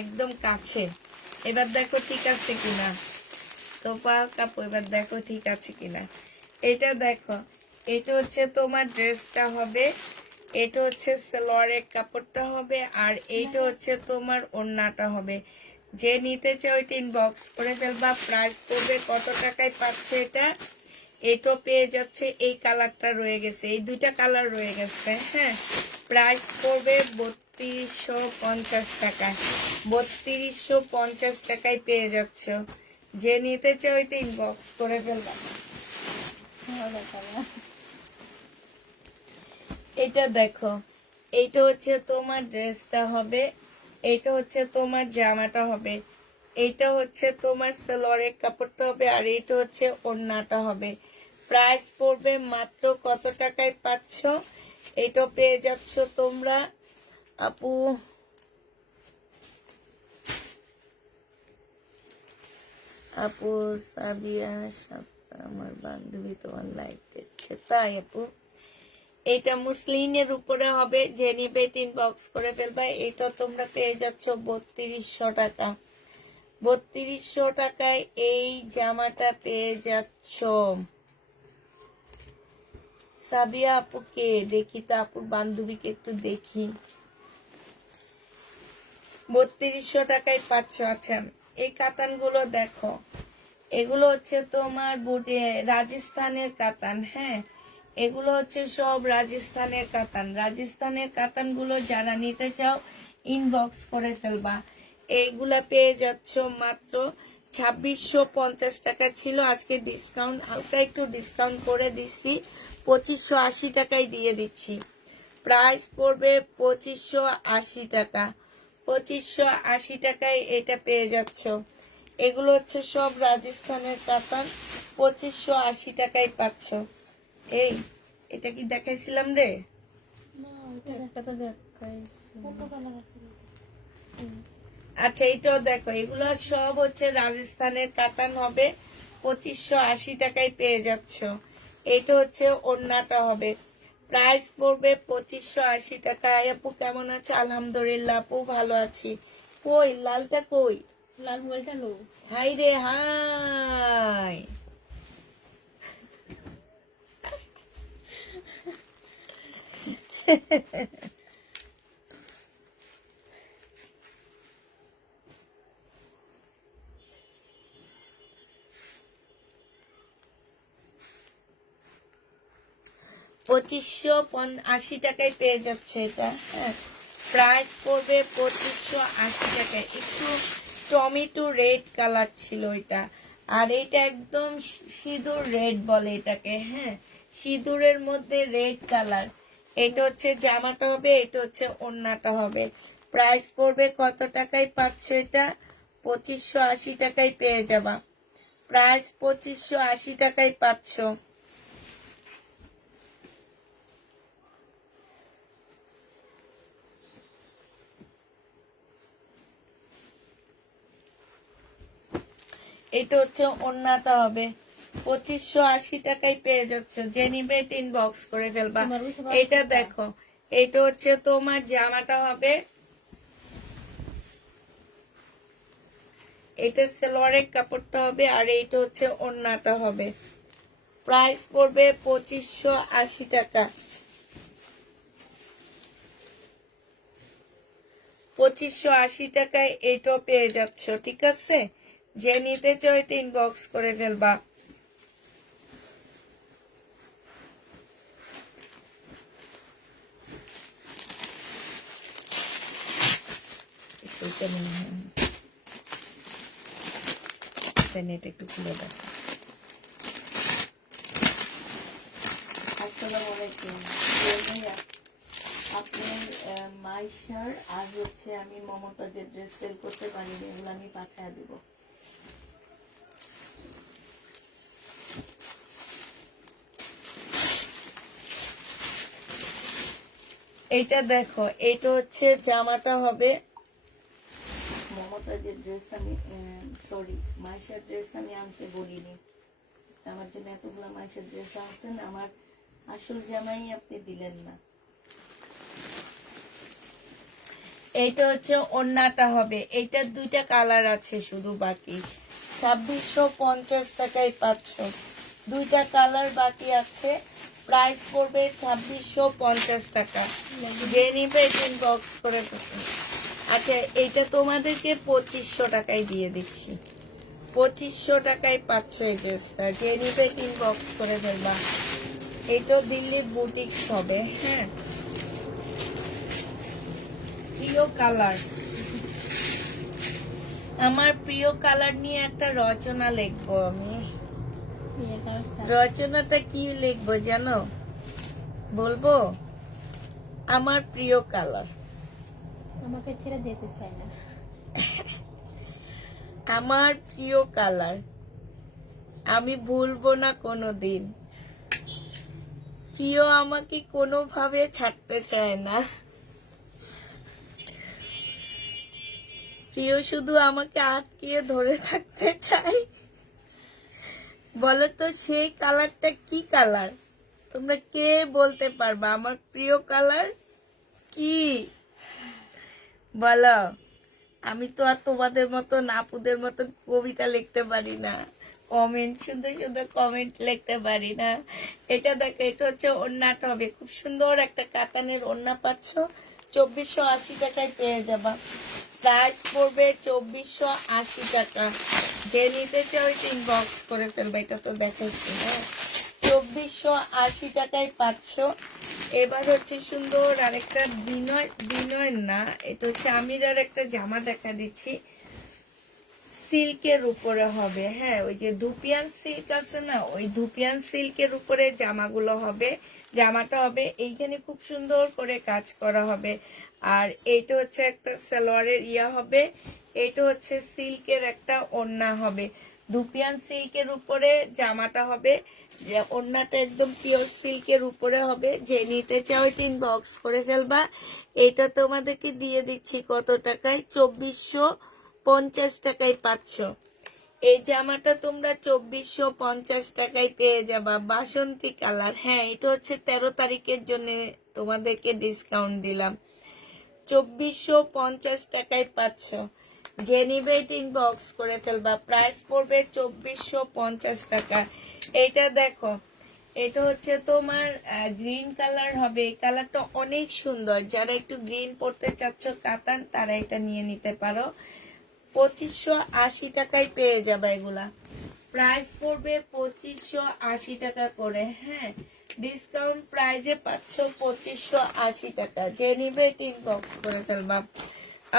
একদম কাছে। এবার দেখো ঠিক আছে কিনা, তো পা কাপড় এবার দেখো ঠিক আছে কিনা। এটা দেখো, এটা হচ্ছে তোমার ড্রেসটা হবে, এটা হচ্ছে সালোয়ারের কাপড়টা হবে, আর এইটা হচ্ছে তোমার ওড়নাটা হবে। যে নিতে চাও এটা ইনবক্স করে ফেলবা। প্রাইস পড়বে কত টাকায় পাচ্ছে এটা? এটা পেয়ে যাচ্ছে, এই কালারটা রয়ে গেছে, এই দুইটা কালার রয়ে গেছে। হ্যাঁ, প্রাইস পড়বে 3250 টাকা। 3250 টাকায় পেয়ে যাচ্ছ। যে নিতে চাও এটা ইনবক্স করে ফেলবা। এটা দেখো, এইটা হচ্ছে তোমার ড্রেসটা হবে, এইটা হচ্ছে তোমার জামাটা হবে, এইটা হচ্ছে তোমার সালোয়ারের কাপড়টা হবে, আর এইটা হচ্ছে ওড়নাটা হবে। প্রাইস পড়বে মাত্র কত টাকায় পাচ্ছ? এটা পেয়ে যাচ্ছ তোমরা আপু, আপু সাবিয়া, আমার বান্ধবী তোমার লাইভ দেখছে, তাই আপু? এটা মুসলিনের উপরে হবে, যে নিবে ইনবক্স করে ফেলবা। এটা তোমরা পেয়ে যাচ্ছ 3200 টাকা। 3200 টাকায় এই জামাটা পেয়ে যাচ্ছ। সাবিয়া আপুকে দেখি তো, আপুর বান্ধবীকে একটু দেখি। 3200 টাকায় পাচ্ছ। আচ্ছা, এই কাতানগুলো দেখো, এগুলো হচ্ছে তোমার বুটে রাজস্থানের কাতান। হ্যাঁ, এগুলো হচ্ছে সব রাজস্থানের কাতান। রাজস্থানের কাতানগুলো যারা নিতে চাও ইনবক্স করে ফেলবা। এইগুলা পেয়ে যাচ্ছ মাত্র 2650 টাকা ছিল, আজকে ডিসকাউন্ট, হালকা একটু ডিসকাউন্ট করে দিচ্ছি, 2580 টাকায় দিয়ে দিচ্ছি। প্রাইস পড়বে 2580 টাকা। 2580 টাকায় এটা পেয়ে যাচ্ছ। এগুলো হচ্ছে সব রাজস্থানের কাতান, 2580 টাকায় পাচ্ছ। এই এটা কি দেখাইছিলাম রে? আচ্ছা, এটাও দেখো, এগুলো সব হচ্ছে রাজস্থানের কাতান হবে, 2580 টাকায় পেয়ে যাচ্ছ। এটা হচ্ছে ওড়নাটা হবে, প্রাইস পড়বে 2580 টাকা। আপু কেমন আছে? আলহামদুলিল্লাহ আপু ভালো আছি। কই লালটা কই? লাল মোবাইলটা লো। হাই রে হাই। পঁচিশশো 80 টাকায় পেয়ে যাচ্ছে এটা। হ্যাঁ, প্রাইস পড়বে 2580 টাকায়। একটু টমেটো রেড কালার ছিল এটা, আর এটা একদম সিঁদুর রেড বলে এটাকে। হ্যাঁ, সিঁদুরের মধ্যে রেড কালার। এটা হচ্ছে জামাটা হবে, এটা হচ্ছে ওড়নাটা হবে। প্রাইস পড়বে কত টাকায় পাচ্ছ এটা? 2580 টাকায় পেয়ে যাবা। প্রাইস 2580 টাকায় পাচ্ছ। এটা হচ্ছে ওড়নাটা হবে, 2580 টাকায় পেয়ে যাচ্ছ। যে নিবে ইনবক্স করে ফেলবা। এটা দেখো, এটা হচ্ছে তোমার জামাটা হবে, এটা সালোয়ারের কাপড়টা হবে, আর এইটা হচ্ছে ওড়নাটা হবে। প্রাইস পড়বে 2580 টাকা। 2580 টাকায় এইটাও পেয়ে যাচ্ছ। ঠিক আছে, যে নিতে চাও এটা ইনবক্স করে ফেলবা। নেট একটু খুলে দাও। আসসালামু আলাইকুম। আপনার মাইশার আর হচ্ছে আমি মমতাজের ড্রেস সেল করতে পারিনি, এগুলো আমি পাঠিয়ে দিব। এইটা দেখো, এইটা হচ্ছে জামাটা হবে। মমতাজের ড্রেস আমি সরি মাইশার ড্রেস আমি আনতে বলিনি, আমার জন্য এতগুলো মাইশার ড্রেস আনছেন, আমার আসল জামাই আপনি দিলেন না। এইটা হচ্ছে ওড়নাটা হবে, এইটা দুইটা কালার আছে শুধু বাকি। 2650 টাকায় পাচ্ছ, দুইটা কালার বাকি আছে। প্রাইস পড়বে 2650 টাকা। যে নিবে ইনবক্স করে দেবেন। আচ্ছা, এইটা তোমাদেরকে 2500 টাকায় দিয়ে দিচ্ছি। 2500 টাকায় পাচ্ছ এই ড্রেসটা। যে নিবে ইনবক্স করে ফেলবা। এটা দিল্লি বুটিক্স হবে। হ্যাঁ, প্রিয় কালার, আমার প্রিয় কালার নিয়ে একটা রচনা লিখবো আমি। রচনাটা কি লিখবো জানো? বলবো, আমার প্রিয় কালার। আমাকে ছেড়ে যেতে চাই না। আমার প্রিয় কালার, আমি ভুলবো না কোনোদিন। প্রিয় আমাকে কোনোভাবে ছাড়তে চায় না। প্রিয় শুধু আমাকে আটকিয়ে ধরে থাকতে চায়। বলো তো সেই কালারটা কি কালার? তোমরা কে বলতে পারবা আমার প্রিয় কালার কি? বলো। আমি তো আর তোমাদের মতন আপুদের মতন কবিতা লিখতে পারি না, কমেন্ট সুন্দর সুন্দর কমেন্ট লিখতে পারি না। এটা দেখো, এটা হচ্ছে ওড়নাটা হবে, খুব সুন্দর একটা কাতানের ওড়না পাচ্ছ, 2480 টাকায় পেয়ে যাবা। প্রাইস পড়বে 2480 টাকা। যে নিতে চাও এটা ইনবক্স করে ফেলবে, এটা তো দেখাচ্ছি না। 2480 টাকায় পাচ্ছ। এবার হচ্ছে সুন্দর আরেকটা বিনয় না, এটা হচ্ছে আমিরার একটা জামা দেখা দিচ্ছি, সিল্কের উপরে হবে। হ্যাঁ, ওই যে ধুপিয়ান সিল্ক আছে না, ওই ধুপিয়ান সিল্কের উপরে জামাগুলো হবে। জামাটা হবে এইখানে খুব সুন্দর করে কাজ করা হবে। আর এইটা হচ্ছে একটা সালোয়ারের ইয়া হবে, এইটা হচ্ছে সিল্কের একটা ওড়না হবে। ধুপিয়ান সিল্কের উপরে জামাটা হবে, যে ওড়নাটা একদম পিওর সিল্কের উপরে হবে। যে নিতে চাও এটা ইনবক্স করে ফেলবা। এটা তোমাদেরকে দিয়ে দিচ্ছি কত টাকায়? 2450 টাকায় পাচ্ছ। এই জামাটা তোমরা 2450 টাকায় পেয়ে যাবা, বাসন্তী কালার। হ্যাঁ, এটা হচ্ছে 13 তারিখের জন্য তোমাদেরকে ডিসকাউন্ট দিলাম, 2450 টাকায় পাচ্ছ। যে নিবে এটা ইনবক্স করে ফেলবা। প্রাইস পড়বে 2450 টাকা। এইটা দেখো, এটা হচ্ছে তোমার গ্রিন কালার হবে। এই কালারটা অনেক সুন্দর, যারা একটু গ্রিন পড়তে চাচ্ছ কাতান, তারা এটা নিয়ে নিতে পারো। 2580 টাকায় পেয়ে যাবে এগুলা। প্রাইস পড়বে 2580 টাকা করে। হ্যাঁ, ডিসকাউন্ট প্রাইজে পাচ্ছ 2580 টাকা। যে নিবে এটা ইনবক্স করে ফেলবা।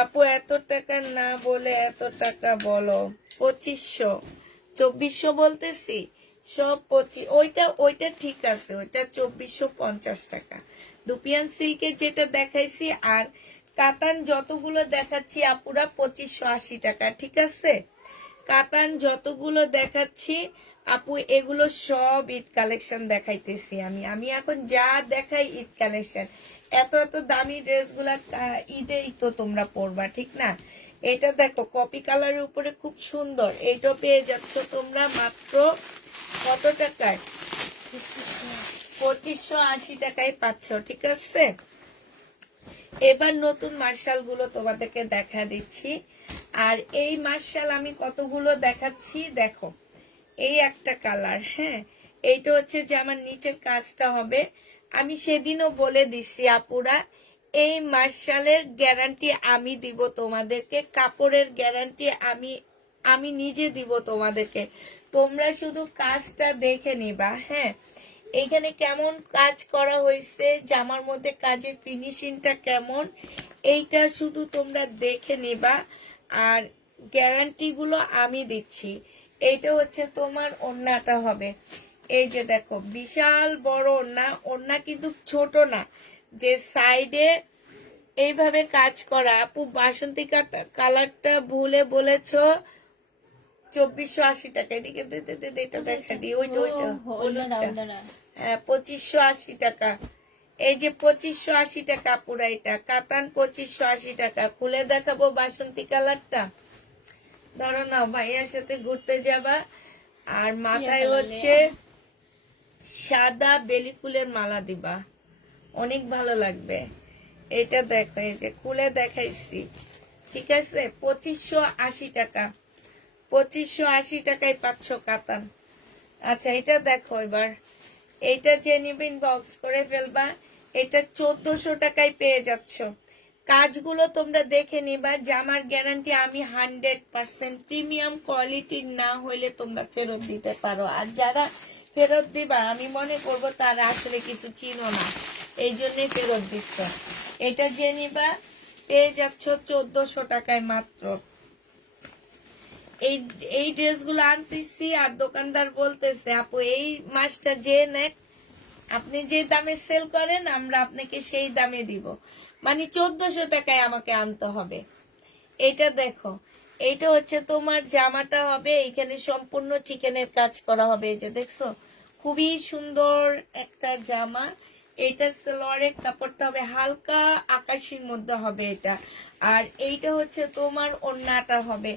আপু এত টাকা না বলে এত টাকা বলো। 2500, 2400 বলতেছি, সব 25। ওইটা ঠিক আছে, ওইটা 2450 টাকা। দুপিয়ান সিল্কের যেটা দেখাইছি আর কাতান যতগুলো দেখাচ্ছি আপুরা 2580 টাকা, ঠিক আছে? কাতান যতগুলো দেখাচ্ছি আপু, এগুলো সব ঈদ কালেকশন দেখাইতেছি আমি এখন যা দেখাই ঈদ কালেকশন। এত এত দামি ড্রেসগুলা ঈদেই তো তোমরা পরবা, ঠিক না? এটা দেখো কপি কালারের উপরে খুব সুন্দর, এইটা পেয়ে যাচ্ছ তোমরা মাত্র কত টাকায়? 2580 টাকায় পাচ্ছ, ঠিক আছে? এবার নতুন মার্শাল গুলো তোমাদেরকে দেখা দিচ্ছি। আর এই মার্শাল আমি কতগুলো দেখাচ্ছি দেখো। এই একটা কালার, হ্যাঁ, এইটা হচ্ছে যে আমার নিচের কাজটা হবে। আমি সেদিনও বলে দিছি আপুরা, এই মার্শালের গ্যারান্টি আমি দিব তোমাদেরকে, কাপড়ের গ্যারান্টি আমি নিজে দিব তোমাদেরকে। তোমরা শুধু কাজটা দেখে নিবা। হ্যাঁ, এইখানে কেমন কাজ করা হয়েছে, জামার মধ্যে কাজের ফিনিশিংটা কেমন, এইটা শুধু তোমরা দেখে নিবা। আর গ্যারান্টি গুলো আমি দিচ্ছি। এইটা হচ্ছে তোমার ওড়নাটা হবে, এই যে দেখো বিশাল বড় ওড়না। ওড়না কিন্তু ছোট না, যে সাইডে এইভাবে কাজ করা। আপু বাসন্তী কালারটা ভুলে বলেছো 2480 টাকা। এদিকে এটা দেখা দিই, ওইটা হলুদটা। হ্যাঁ, 2580 টাকা। এই যে 2580 টাকা পুরা, এটা কাতান 2580 টাকা। খুলে দেখাবো বাসন্তী কালারটা। ধরো না, ভাইয়ার সাথে ঘুরতে যাবা আর মাথায় হচ্ছে সাদা বেলি ফুলের মালা দিবা, অনেক ভালো লাগবে। এটা দেখো, এই যে খুলে দেখাইছি, ঠিক আছে? 2580 টাকা, 2580 টাকায় পাচ্ছ কাতান। আচ্ছা, এটা দেখো এবার, এইটা যে নিবেন বক্স করে ফেলবা। এটা 1400 টাকায় পেয়ে যাচ্ছ। কাজগুলো তোমরা দেখে নিবা। জামার গ্যারান্টি আমি 100%। প্রিমিয়াম কোয়ালিটির না হইলে তোমরা ফেরত দিতে পারো। আর যারা ফেরত দিবা আমি মনে করব তারা আসলে কিছু চিনো না, এই জন্যই ফেরত দিচ্ছ। এটা যে নিবা পেয়ে যাচ্ছ 1400 টাকায় মাত্র। এই ড্রেসগুলো আনতেছি আর দোকানদার বলতেছে আপু এই মাসটা যে নেক, আপনি যে দামে সেল করেন আমরা আপনাকে সেই দামে দিব, মানে 1400 টাকায় আমাকে আনতে হবে। এটা দেখো, এইটা হচ্ছে তোমার জামাটা হবে, এইখানে সম্পূর্ণ চিকেনের কাজ করা হবে। এই যে দেখছো, খুবই সুন্দর একটা জামা। এটা সালোয়ারের কাপড়টা হবে হালকা আকাশির মধ্যে হবে এটা। আর এইটা হচ্ছে তোমার ওড়নাটা হবে।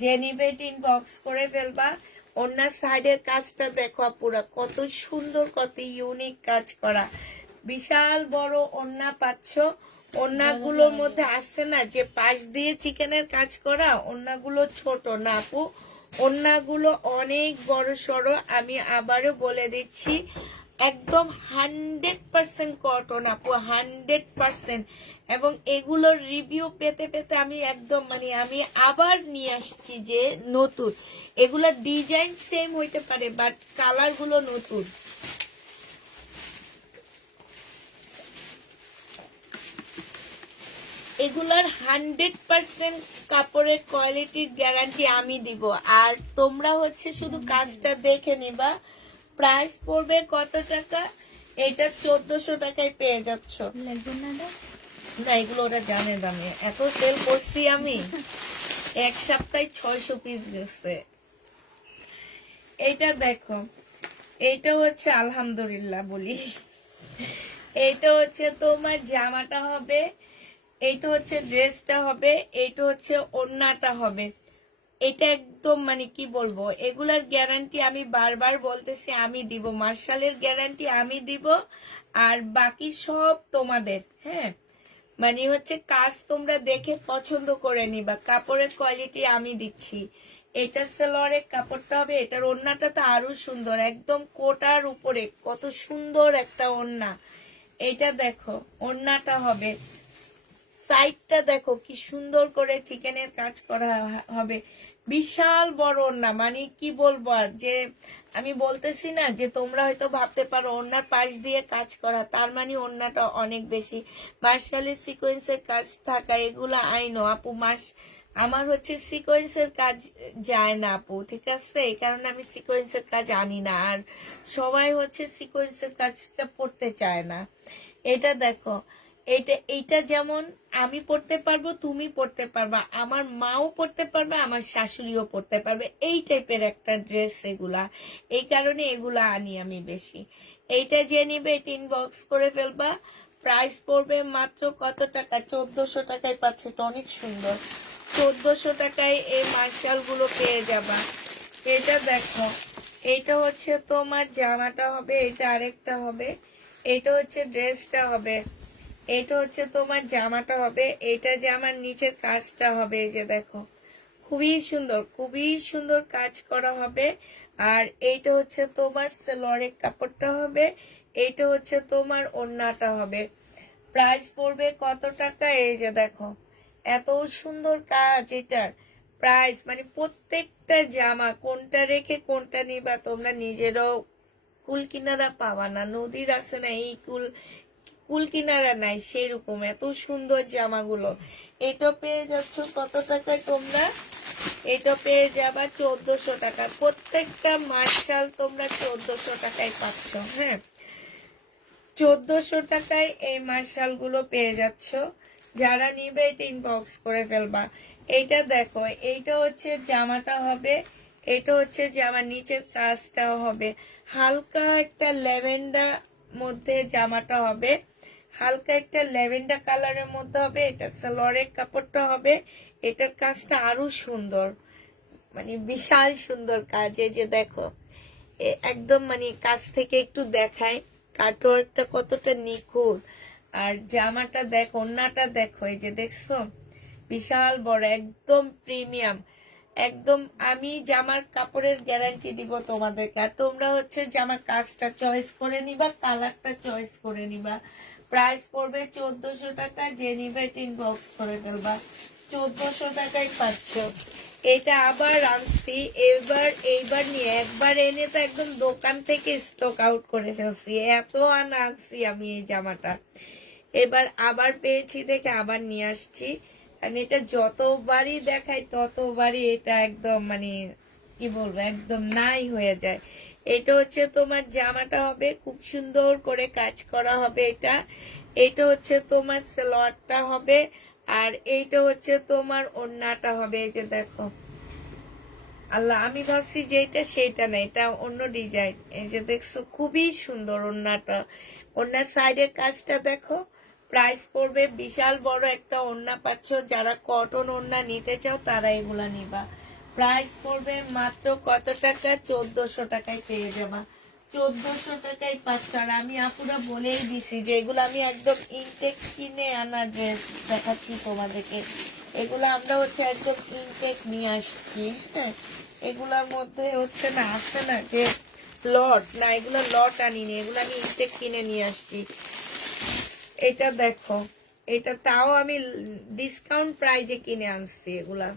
যে নিবে ইনবক্স করে ফেলবা। ওনার সাইডের কাজটা দেখো পুরা কত সুন্দর, কত ইউনিক কাজ করা। বিশাল বড় ওন্না পাচ্ছ। ওন্নাগুলোর মধ্যে আসছে না যে পাশ দিয়ে চিকেনের কাজ করা, ওন্নাগুলো ছোট না আপু, ওন্নাগুলো অনেক বড় সড়ো। আমি আবারও বলে দিচ্ছি, একদম 100% কটন আপু, 100%। এবং এগুলোর রিভিউ পেতে পেতে আমি একদম আমি আবার নিয়ে আসছি যে নতুন, এগুলোর ডিজাইন সেম হইতে পারে বাট কালার গুলো নতুন। এগুলার 100% কাপড়ের কোয়ালিটির গ্যারান্টি আমি দিব। আর তোমরা হচ্ছে শুধু কাজটা দেখে নিবা। প্রাইস পড়বে কত টাকা? এটা 1400 টাকায় পেয়ে যাচ্ছ। লাগবে না রে? না, এগুলো ওরা জানে দামে, এত সেল করছি আমি, এক সপ্তাহে 600 পিস গেছে। এইটা দেখো, এইটা হচ্ছে আলহামদুলিল্লাহ বলি, এইটা হচ্ছে তোমার জামাটা হবে, এইটা হচ্ছে ড্রেসটা হবে, এইটা হচ্ছে ওড়নাটা হবে। এটা একদম কি বলবো, এগুলার গ্যারান্টি আমি বারবার বলতেছি আমি দিব, মার্শালের গ্যারান্টি আমি দিব। আর বাকি সব তোমাদের, হ্যাঁ হচ্ছে কাজ তোমরা দেখে পছন্দ করে নিবা, কাপড়ের কোয়ালিটি আমি দিচ্ছি। এটা সালোয়ারের কাপড়টা হবে, এটার ওড়নাটা তো আরো সুন্দর, একদম কোটার উপরে কত সুন্দর একটা ওড়না। এটা দেখো ওড়নাটা হবে, সাইডটা দেখো কি সুন্দর করে চিকেনের কাজ করা হবে, বিশাল বড় ওড়না। কি বলবো আর, যে আমি বলতেছি না যে তোমরা হয়তো ভাবতে পারো ওড়নার পাশ দিয়ে কাজ করা, তার ওড়নাটা অনেক বেশি মার্শালের সিকোয়েন্সের কাজ থাকা, এগুলা আইনো আপু। আমার হচ্ছে সিকোয়েন্সের কাজ যায় না আপু, ঠিক আছে, এই কারণে আমি সিকোয়েন্সের কাজ আনি না। আর সবাই হচ্ছে সিকোয়েন্সের কাজটা পড়তে চায় না। এটা দেখো, এইটা যেমন আমি পড়তে পারবো, তুমি পড়তে পারবা, আমার মাও পড়তে পারবে, আমার শাশুড়িও পড়তে পারবে, এই টাইপের একটা ড্রেস এগুলা। এই কারণে এগুলা আনি আমি বেশি। এইটা যে নিবে এটা ইনবক্স করে ফেলবা। প্রাইস পড়বে মাত্র কত টাকা? 1400 টাকায় পাচ্ছে, এটা অনেক সুন্দর। 1400 টাকায় এই মার্শাল গুলো পেয়ে যাবা। এটা দেখো, এইটা হচ্ছে তোমার জামাটা হবে, এটা আরেকটা হবে, এটা হচ্ছে ড্রেসটা হবে, এটা হচ্ছে তোমার জামাটা হবে, এটা জামার নিচের কাজটা হবে। এই যে দেখো খুবই সুন্দর, খুবই সুন্দর কাজ করা হবে। আর এইটা হচ্ছে তোমার সালোয়ারের কাপড়টা হবে, এইটা হচ্ছে তোমার ওড়নাটা হবে। প্রাইস পড়বে কত টাকা? এই যে দেখো এত সুন্দর কাজ, এটার প্রাইস প্রত্যেকটা জামা কোনটা রেখে কোনটা নিবা তোমরা নিজেরও কুল কিনারা পাবা না, নদীর আছে না এই কুল কিনারা নাই সেরকম এত সুন্দর জামাগুলো। এটা পেয়ে যাচ্ছ কত টাকায় তোমরা? এটা পেয়ে যাবা 1400 টাকা। প্রত্যেকটা মার্শাল তোমরা 1400 টাকায় পাচ্ছ। হ্যাঁ, 1400 টাকায় এই মার্শাল গুলো পেয়ে যাচ্ছ। যারা নিবে এটা ইনবক্স করে ফেলবা। এইটা দেখো, এইটা হচ্ছে জামাটা হবে, এটা হচ্ছে জামার নিচের কাজটাও হবে, হালকা একটা ল্যাভেন্ডার মধ্যে জামাটা হবে, হালকা একটা ল্যাভেন্ডার কালারের মধ্যে হবে। এটা সালোয়ারের কাপড়টা হবে, এটার কাজটা আরো সুন্দর, বিশাল সুন্দর কাজ। এই যে দেখো একদম কাছ থেকে একটু দেখায় কাটওয়ার্কটা কতটা নিখুঁত। আর জামাটা দেখো, ওড়নাটা দেখো, এই যে দেখছো বিশাল বড়, একদম প্রিমিয়াম, একদম। আমি জামার কাপড়ের গ্যারান্টি দিব তোমাদেরকে। আর তোমরা হচ্ছে জামার কাজটা চয়েস করে নিবা, কালারটা চয়েস করে নিবা। প্রাইস পড়বে 1400 টাকা। যে নিবে ইনবক্স করে ফেলবা। 1400 টাকায় পাচ্ছ। এটা আবার আনছি, এইবার নিয়ে একবার এনে তো একদম দোকান থেকে স্টক আউট করে ফেলছি, এত আনছি আমি এই জামাটা। এবার আবার পেয়েছি দেখে আবার নিয়ে আসছি। কারণ এটা যতবারই দেখাই ততবারই এটা একদম কি বলবো, একদম নাই হয়ে যায়। এটা হচ্ছে তোমার জামাটা হবে, খুব সুন্দর করে কাজ করা হবে এটা। এটা হচ্ছে তোমার সালোয়ারটা হবে, আর এইটা হচ্ছে তোমার ওড়নাটা হবে। এই যে দেখো, আল্লাহ আমি ভাবছি যে এটা সেইটা না, এটা অন্য ডিজাইন। এই যে দেখছো খুবই সুন্দর ওড়নাটা, ওড়নার সাইডের কাজটা দেখো। প্রাইস পড়বে, বিশাল বড় একটা ওড়না পাচ্ছ। যারা কটন ওড়না নিতে চাও তারা এগুলা নিবা। প্রাইস পড়বে মাত্র কত টাকা? 1400 টাকায় পেয়ে যাবা। 1400 টাকায় পাচ্ছ। আর আমি আপুরা বলেই দিছি যে এগুলো আমি একদম ইনটেক কিনে আনা ড্রেস দেখাচ্ছি তোমাদেরকে। এগুলো আমরা হচ্ছে একদম ইনটেক নিয়ে আসছি। হ্যাঁ, এগুলোর মধ্যে হচ্ছে না আছে না যে লট, না এগুলো লট আনিনি, এগুলো আমি ইনটেক কিনে নিয়ে আসছি। এটা দেখো, এটা তাও আমি ডিসকাউন্ট প্রাইজে কিনে আনছি। এগুলা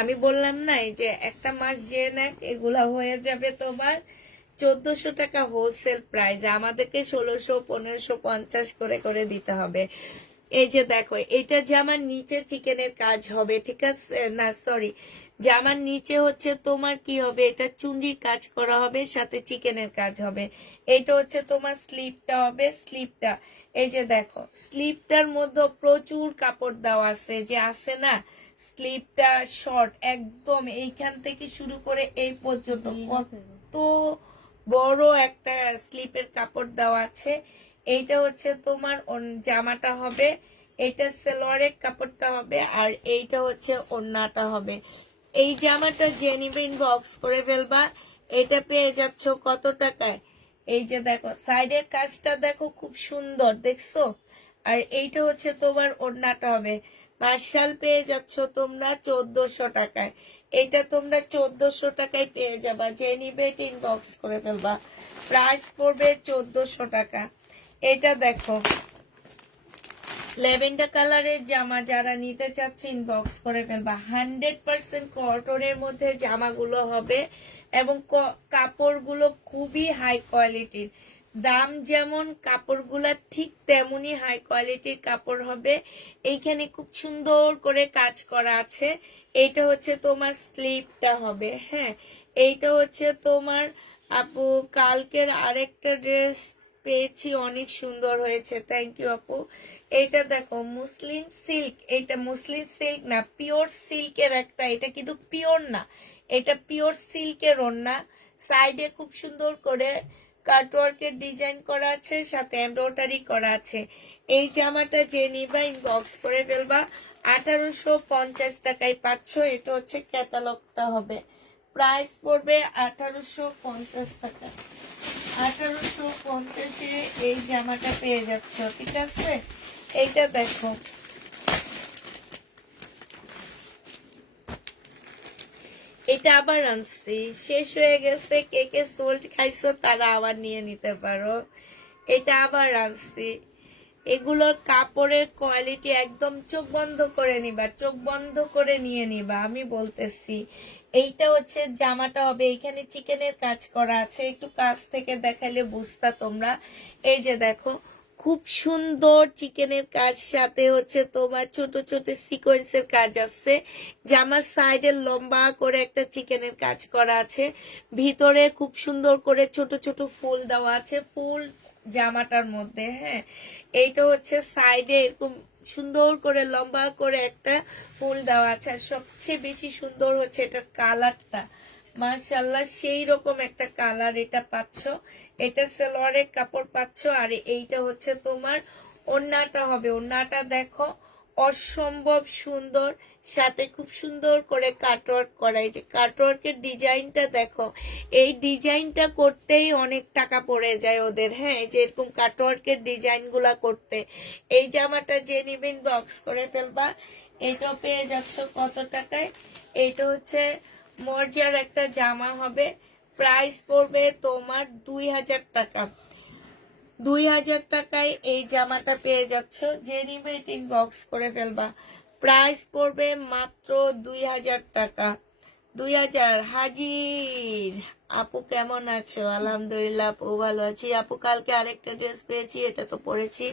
আমি বললাম না এই যে একটা মাস যে নেক এগুলা হয়ে যাবে তোমার 1400 টাকা হোলসেল প্রাইস, আমাদেরকে 1600 1550 করে করে দিতে হবে। এই যে দেখো, এটা জামার নিচে চিকেনের কাজ হবে, ঠিক আছে? না সরি, জামার নিচে হচ্ছে তোমার কি হবে, এটা চুন্ডির কাজ করা হবে, সাথে চিকেনের কাজ হবে। এটা হচ্ছে তোমার স্লিপটা হবে, স্লিপটা এই যে দেখো, স্লিপটার মধ্যে প্রচুর কাপড় দেওয়া আছে, যে আছে না স্লিপটা শর্ট একদম এইখান থেকে শুরু করে এই পর্যন্ত কত বড় একটা স্লিপের কাপড় দেওয়া আছে। এইটা হচ্ছে তোমার জামাটা হবে, এইটা সালোয়ারের কাপড়টা হবে, আর এইটা হচ্ছে ওড়নাটা হবে। এই জামাটা যে নিবে ইনবক্স করে ফেলবা। এটা পেয়ে যাচ্ছ কত টাকায়? এই যে দেখো সাইডের কাজটা দেখো খুব সুন্দর, দেখছো? আর এইটা হচ্ছে তোমার ওড়নাটা হবে। পার্শাল পেয়ে যাচ্ছ তোমরা 1400 টাকায়। এটা তোমরা 1400 টাকায় পেয়ে যাবা, যে নিবে এটা ইনবক্স করে ফেলবা। প্রাইস পড়বে 1400 টাকা। এটা দেখো ল্যাভেন্ডার কালারের জামা, যারা নিতে চাচ্ছে ইনবক্স করে ফেলবা। 100% কটনের মধ্যে জামাগুলো হবে এবং কাপড়গুলো খুবই হাই কোয়ালিটির। দাম যেমন, কাপড়গুলা ঠিক তেমনই হাই কোয়ালিটির কাপড় হবে। এইখানে খুব সুন্দর করে কাজ করা আছে। এইটা হচ্ছে তোমার স্লিপটা হবে। হ্যাঁ, এইটা হচ্ছে তোমার আপু কালকের আরেকটা ড্রেস পেয়েছি, অনেক সুন্দর হয়েছে, থ্যাংক ইউ আপু। এটা দেখো মুসলিম সিল্ক, এটা মুসলিম সিল্ক না, পিওর সিল্কের একটা, এটা কিন্তু পিওর না, এটা পিওর সিল্কের ওড়না। সাইডে খুব সুন্দর করে কাটওয়ার্কের ডিজাইন করা আছে, সাথে এমব্রয়ডারি করা আছে। এই জামাটা যে নিবা ইনবক্স করে ফেলবা। 1850 টাকায় পাচ্ছ। এটা হচ্ছে ক্যাটালগটা হবে। প্রাইস পড়বে 1850 টাকা। 1850-এ এই জামাটা পেয়ে যাচ্ছ, ঠিক আছে? এইটা দেখো, এটা আবার আনছি, শেষ হয়ে গেছে। কে কে সোল্ট খাইছো তারা আবার নিয়ে নিতে পারো। এটা আবার আনছি। এগুলোর কাপড়ের কোয়ালিটি একদম চোখ বন্ধ করে নিবা, চোখ বন্ধ করে নিয়ে নিবা, আমি বলতেছি। এইটা হচ্ছে জামাটা হবে, এইখানে চিকেনের কাজ করা আছে, একটু কাছ থেকে দেখালে বুঝতা তোমরা। এই যে দেখো খুব সুন্দর চিকেনের কাজ, সাথে হচ্ছে তোমার ছোট ছোট সিকোয়েন্সের কাজ আছে। জামার সাইডে লম্বা করে একটা চিকেনের কাজ করা আছে, ভিতরে খুব সুন্দর করে ছোট ছোট ফুল দেওয়া আছে, ফুল জামাটার মধ্যে। হ্যাঁ, এইটা হচ্ছে সাইডে এরকম সুন্দর করে লম্বা করে একটা ফুল দেওয়া আছে। আর সবচেয়ে বেশি সুন্দর হচ্ছে এটার কালারটা, মাশাআল্লাহ সেই রকম একটা কালার এটা পাচ্ছ। এটা সালোয়ারের কাপড় পাচ্ছ। আর এইটা হচ্ছে তোমার ওড়নাটা হবে। ওড়নাটা দেখো অসম্ভব সুন্দর, সাথে খুব সুন্দর করে কাটওয়ার্ক করা। এই যে কাটওয়ার্কের ডিজাইনটা দেখো, এই ডিজাইনটা করতেই অনেক টাকা পড়ে যায় ওদের। হ্যাঁ, এই যে এরকম কাটওয়ার্কের ডিজাইন গুলা করতে। এই জামাটা যে নিবেন বক্স করে ফেলবা। এটা পেয়ে যাচ্ছ কত টাকায়? এটা হচ্ছে মর্যার একটা জামা হবে। প্রাইস পড়বে তোমার 2000 টাকা। 2000 টাকায় এই জামাটা পেয়ে যাচ্ছ, যে নিবে ইনবক্স করে ফেলবা। প্রাইস পড়বে মাত্র 2000 টাকা। 2000 হাজির। আপু কেমন আছো? আলহামদুলিল্লাহ আপু ভালো আছি। আপু কালকে আরেকটা ড্রেস পেয়েছি, এটা তো পরেছি।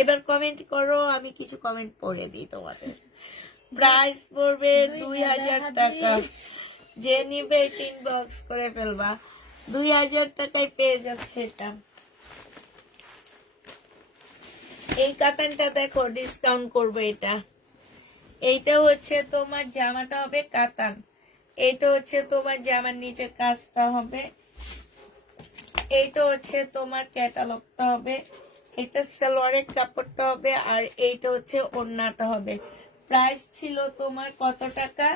এবার কমেন্ট করো, আমি কিছু কমেন্ট পড়ে দিই তোমাদের। প্রাইস পড়বে 2000 টাকা, যে নিবে ইনবক্স করে ফেলবা। 2000 টাকায় পেয়ে যাচ্ছে এটা। এই কাতানটা দেখো ডিসকাউন্ট করবো এটা। এইটা হচ্ছে তোমার জামাটা হবে কাতান। এইটা হচ্ছে তোমার জামার নিচের কাজটা হবে। এইটা হচ্ছে তোমার ক্যাটালগটা হবে। এটা সালোয়ারের কাপড়টা হবে। আর এইটা হচ্ছে ওড়নাটা হবে। প্রাইস ছিল তোমার কত টাকা?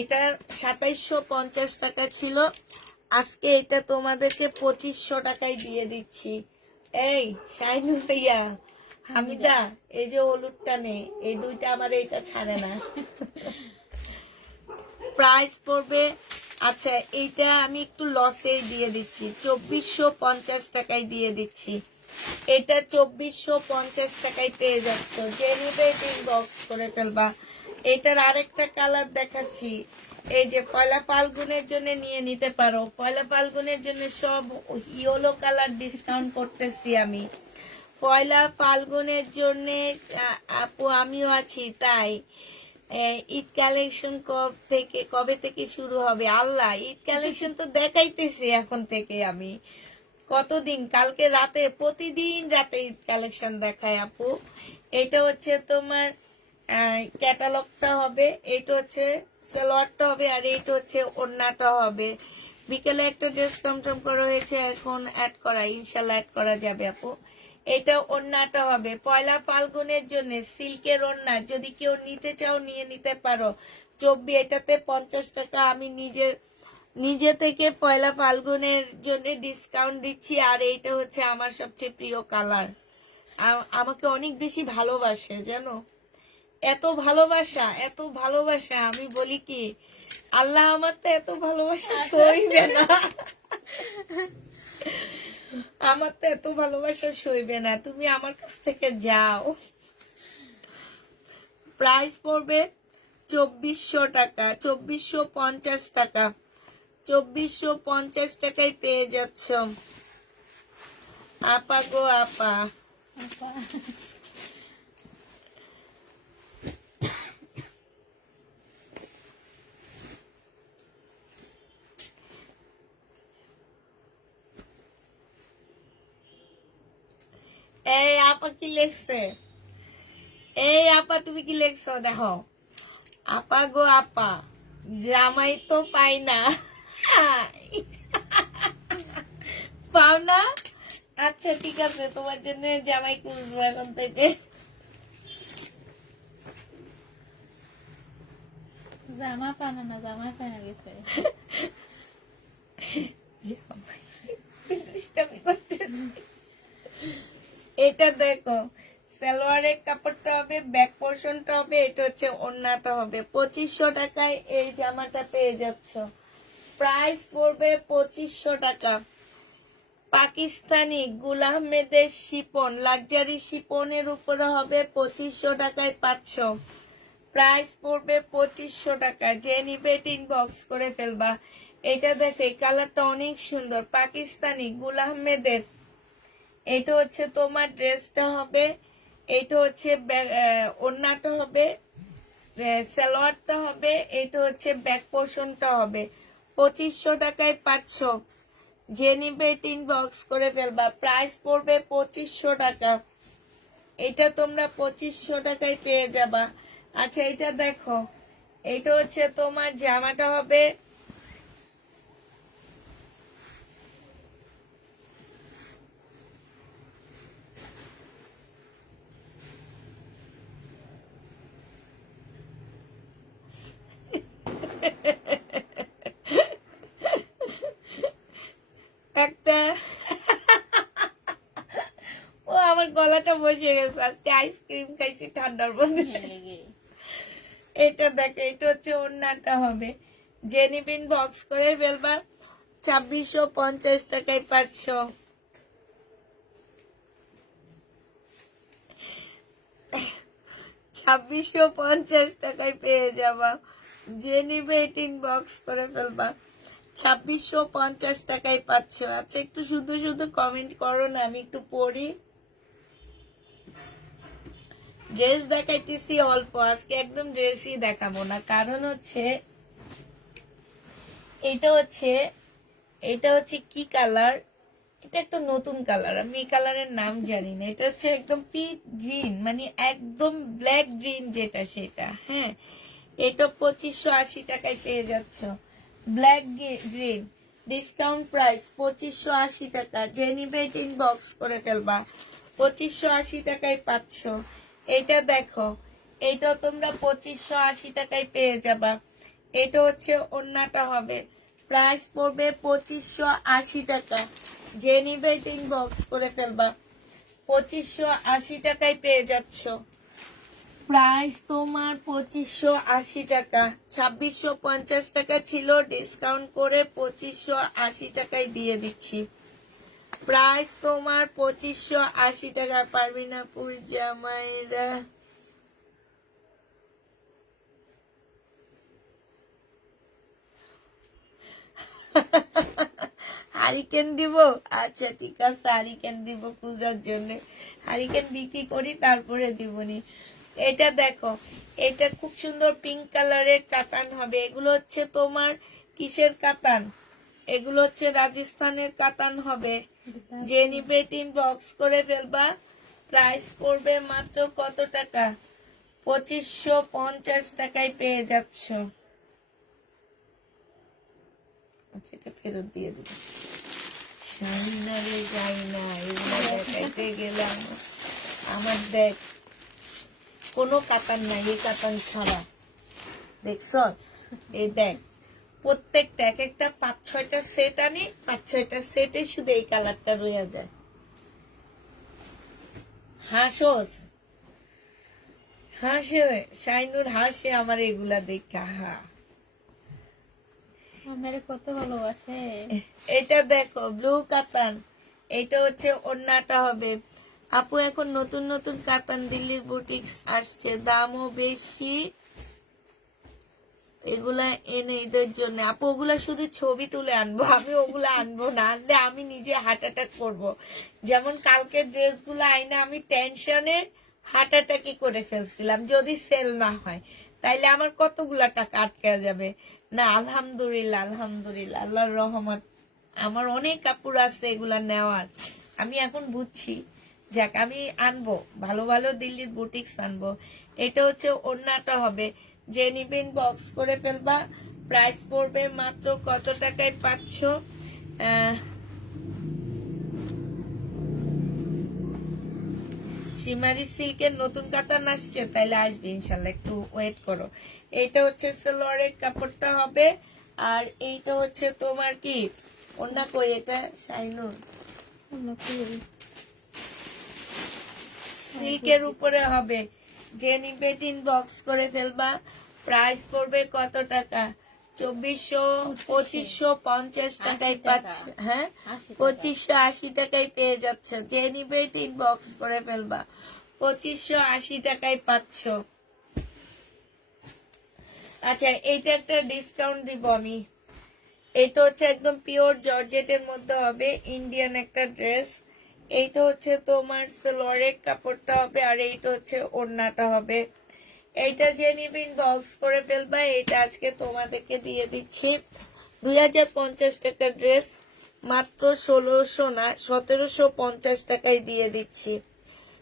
এটা 2750 টাকা ছিল, আজকে এটা তোমাদেরকে 2500 টাকায় দিয়ে দিচ্ছি। এই শাইনুল ভাইয়া, হামিদা, এই যে হলুদটা নে, এই দুইটা আমার এইটা ছাড়ে না। প্রাইস পড়বে, আচ্ছা এইটা আমি একটু লসে দিয়ে দিচ্ছি, 2450 টাকায় দিয়ে দিচ্ছি। এটা 2450 টাকায় পেয়ে যাচ্ছ, যে নিবে ইনবক্স করে ফেলবা। এটার আরেকটা কালার দেখাচ্ছি, এই যে পয়লা ফাল্গুনের জন্য নিয়ে নিতে পারো। পয়লা ফাল্গুনের জন্য সব ইয়েলো কালার ডিসকাউন্ট করতেছি আমি। পয়লা ফাল্গুনের জন্য আপু আমিও আছি, তাই ঈদ কালেকশন কবে থেকে শুরু হবে আল্লাহ। ঈদ কালেকশন তো দেখাইতেছি এখন থেকে আমি, কতদিন, কালকে রাতে, প্রতিদিন রাতে ঈদ কালেকশন দেখায় আপু। এটা হচ্ছে তোমার ক্যাটালগটা হবে, এটা হচ্ছে সালোয়ারটা হবে, আর এটা হচ্ছে ওড়নাটা হবে। বিকেলে একটা ড্রেস কনফার্ম করা হয়েছে, এখন অ্যাড করা, ইনশাল্লাহ অ্যাড করা যাবে আপু। এটা ওড়নাটা হবে পয়লা ফাল্গুনের জন্য, সিল্কের ওড়না, যদি কেউ নিতে চাও নিয়ে নিতে পারো। এটাতে 50 টাকা আমি নিজে থেকে পয়লা ফাল্গুনের জন্য ডিসকাউন্ট দিচ্ছি। আর এইটা হচ্ছে আমার সবচেয়ে প্রিয় কালার, আমাকে অনেক বেশি ভালোবাসে জানো, এত ভালোবাসা, এত ভালোবাসা। আমি বলি কি, আল্লাহ আমার তো এত ভালোবাসা সইবে না, আমার তো এত ভালোবাসা সইবে না, তুমি আমার কাছ থেকে যাও। প্রাইস পড়বে 2400 টাকা, 2450 টাকা, 2450 টাকায় পেয়ে যাচ্ছ আপা গো আপা। এই আপা কি লেখছে, এই আপা তুমি কি লেখছো দেখো, আপা গো আপা, জামাই তো পাই না। পাও না? আচ্ছা ঠিক আছে, তোমার জন্য জামাই খুঁজবো এখন থেকে। জামা পানা না, জামা পানা গেছে। এটা দেখো, সালোয়ারের কাপড়টা হবে, ব্যাক পোর্শনটা হবে, এটা হচ্ছে ওড়নাটা হবে। 2500 টাকায় এই জামাটা পেয়ে যাচ্ছ। প্রাইস পড়বে 2500 টাকা। পাকিস্তানি গুল আহমেদের শিপন, লাক্সারি শিপনের উপরে হবে, 2500 টাকায় পাচ্ছ। প্রাইস পড়বে 2500 টাকা, যে নিবে ইনবক্স করে ফেলবা। এটা দেখে কালারটা অনেক সুন্দর, পাকিস্তানি গুল আহমেদের। এটা হচ্ছে তোমার ড্রেসটা হবে, এটা হচ্ছে ওড়নাটা হবে, সালোয়ারটা হবে, এটা হচ্ছে ব্যাক পোর্শনটা হবে। 2500 টাকায় পাচ্ছ, যে নিবে ইনবক্স করে ফেলবা। প্রাইস পড়বে 2500 টাকা, এটা তোমরা 2500 টাকায় পেয়ে যাবা। আচ্ছা এটা দেখো, এটা হচ্ছে তোমার জামাটা হবে, একটা ও আমার গলাটা বসে গেছে, আজকে আইসক্রিম খাইছি ঠান্ডার মধ্যে। এটা দেখো, এটা হচ্ছে ওড়নাটা হবে, জেনিবিন বক্স করে ফেলবা। 2650 টাকায় পাচ্ছ। 2650 টাকায় পেয়ে যাবা, যে নিবে বক্স করে ফেলবা। 2650 টাকায় পাচ্ছ। আচ্ছা একটু শুধু শুধু কমেন্ট করো না, আমি একটু পড়ি। ড্রেস দেখাইতেছি অল্প, আজকে একদম ড্রেসই দেখাবো না, কারণ হচ্ছে এটা হচ্ছে কি কালার, এটা একটা নতুন কালার, আমি এই কালারের নাম জানি না। এটা হচ্ছে একদম পিট গ্রিন, মানে একদম ব্ল্যাক গ্রিন যেটা সেটা। হ্যাঁ, এটা 2580 টাকায় পেয়ে যাচ্ছ। ব্ল্যাক গ্রিন, ডিসকাউন্ট প্রাইস 2580 টাকা, যে নিবে ইনবক্স করে ফেলবা। 2580 টাকায় পাচ্ছ। এটা দেখো, এটা তোমরা 2580 টাকায় পেয়ে যাবা। এটা হচ্ছে ওড়নাটা হবে, প্রাইস পড়বে 2580 টাকা। যে নিবে ইনবক্স করে ফেলবা, 2580 টাকায় পেয়ে যাচ্ছ। প্রাইস তোমার 2580 টাকা, 2650 টাকা ছিল, ডিসকাউন্ট করে 2580 টাকায় দিয়ে দিচ্ছি। প্রাইস তোমার 2580 টাকা। পারবিনাপুর জামাইরা হারিকেন দিব, আচ্ছা ঠিক আছে, হারিকেন দিব পূজার জন্য। হারিকেন বিক্রি করি তারপরে দিবনি। এটা দেখো, এটা খুব সুন্দর পিঙ্ক কালারের কাতান হবে। এগুলো হচ্ছে তোমার কিসের কাতান? এগুলো হচ্ছে রাজস্থানের কাতান হবে। যে নিবে বক্স করে ফেলবা। প্রাইস পড়বে মাত্র কত টাকা? 2550 টাকায় পেয়ে যাচ্ছ। আচ্ছা, এটা ফেরত দিয়ে দেব। সামনে যাই না, এগুলো দেখাইতে গেলাম। আমার দেখ কোনো কাতান নাই, এই কাতান ছাড়া। দেখছ, এই দেখ প্রত্যেকটা এক একটা 5-6টা সেট আনি, 5-6টা সেটে শুধু এই কালারটা রয়ে যায়। হাসোস, হাসে শাইনুর, হাসে আমার এগুলা দেখা। হা, আমার কত ভালোবাসে। এটা দেখো ব্লু কাতান, এটা হচ্ছে ওড়নাটা হবে। আপু এখন নতুন নতুন কাতান দিল্লির বুটিক আসছে, দামও বেশি। এগুলা এনে ঈদের জন্য আপু, ওগুলা শুধু ছবি তুলে আনবো, আমি ওগুলা আনবো না। আনলে আমি নিজে হার্ট অ্যাটাক করবো। যেমন কালকের ড্রেসগুলো আইনা আমি টেনশনে হার্ট অ্যাটাকই করে ফেলছিলাম, যদি সেল না হয় তাইলে আমার কতগুলা টাকা আটকে যাবে। না, আলহামদুলিল্লাহ, আলহামদুলিল্লাহ, আল্লাহর রহমত, আমার অনেক কাপড় আছে এগুলা নেওয়ার। আমি এখন বুঝছি, যাক আমি আনবো, ভালো ভালো দিল্লির বুটিক্স আনবো। এটা হচ্ছে ওড়নাটা হবে। যে নিবেন বক্স করে ফেলবা। প্রাইস পড়বে মাত্র কত টাকায় পাচ্ছ? সিমারি সিল্কের নতুন কাতান আসছে, তাইলে আসবে ইনশাল্লাহ, একটু ওয়েট করো। এইটা হচ্ছে সালোয়ারের কাপড়টা হবে। আর এইটা হচ্ছে তোমার কি ওড়না, কই এটা শাইনুর? সিল্কের উপরে হবে। যে নিবে বক্স করে ফেলবা। প্রাইস পড়বে কত টাকা? 2550 টাকায় পাচ্ছে। হ্যাঁ, 2580 টাকায় পেয়ে যাচ্ছ। যে নিবে বক্স করে ফেলবা। 2580 টাকায় পাচ্ছ। আচ্ছা, এইটা একটা ডিসকাউন্ট দিব আমি। এটা হচ্ছে একদম পিওর জর্জেটের মধ্যে হবে, ইন্ডিয়ান একটা ড্রেস। এইটা হচ্ছে তোমার সালোয়ারের কাপড়টা হবে, আর এইটা হচ্ছে ওড়নাটা হবে। এইটা যে নিবেন বক্স করে ফেলবা। এইটা আজকে তোমাদেরকে দিয়ে দিচ্ছি 2050 টাকার ড্রেস, মাত্র 1600 না 1750 টাকায় দিয়ে দিচ্ছি।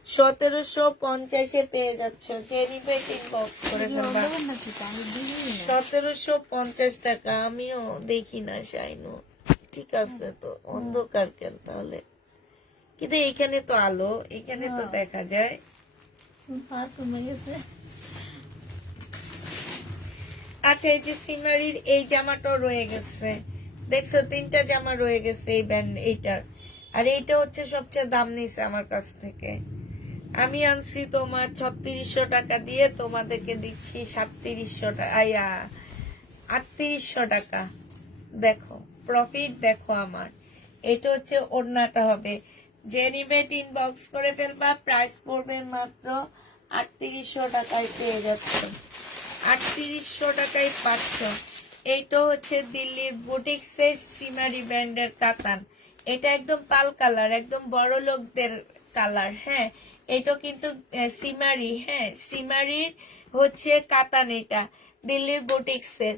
1750-এ পেয়ে যাচ্ছ। যে নিবে বক্স করে ফেলবা। 1750 টাকা। আমিও দেখি না শাইনু, ঠিক আছে তো, অন্ধকার কেন তাহলে? কিন্তু এইখানে তো আলো, এখানে তো দেখা যায়। আচ্ছা, এই যে সিমারির এই জামাটাও রয়ে গেছে, দেখছো 3টা জামা রয়ে গেছে এই ব্যান্ড এইটার। আর এইটা হচ্ছে সবচেয়ে দাম নিছে আমার কাছ থেকে। আমি আনছি তোমার 3600 টাকা দিয়ে, তোমাদেরকে দিচ্ছি 3700 টাকা, 3800 টাকা। দেখো প্রফিট, দেখো আমার। এটা হচ্ছে ওড়নাটা হবে। যে নিবে বক্স করে ফেলবা। প্রাইস পড়বে মাত্র 3800 টাকায় পেয়ে যাচ্ছে। 3800 টাকায় পাচ্ছ। এইটা হচ্ছে দিল্লির বুটিক্সের সিমারি ব্র্যান্ডের কাতান। এটা একদম পাল কালার, একদম বড় লোকদের কালার। হ্যাঁ, এটা কিন্তু সিমারি, হ্যাঁ সিমারির হচ্ছে কাতান। এটা দিল্লির বুটিক্সের।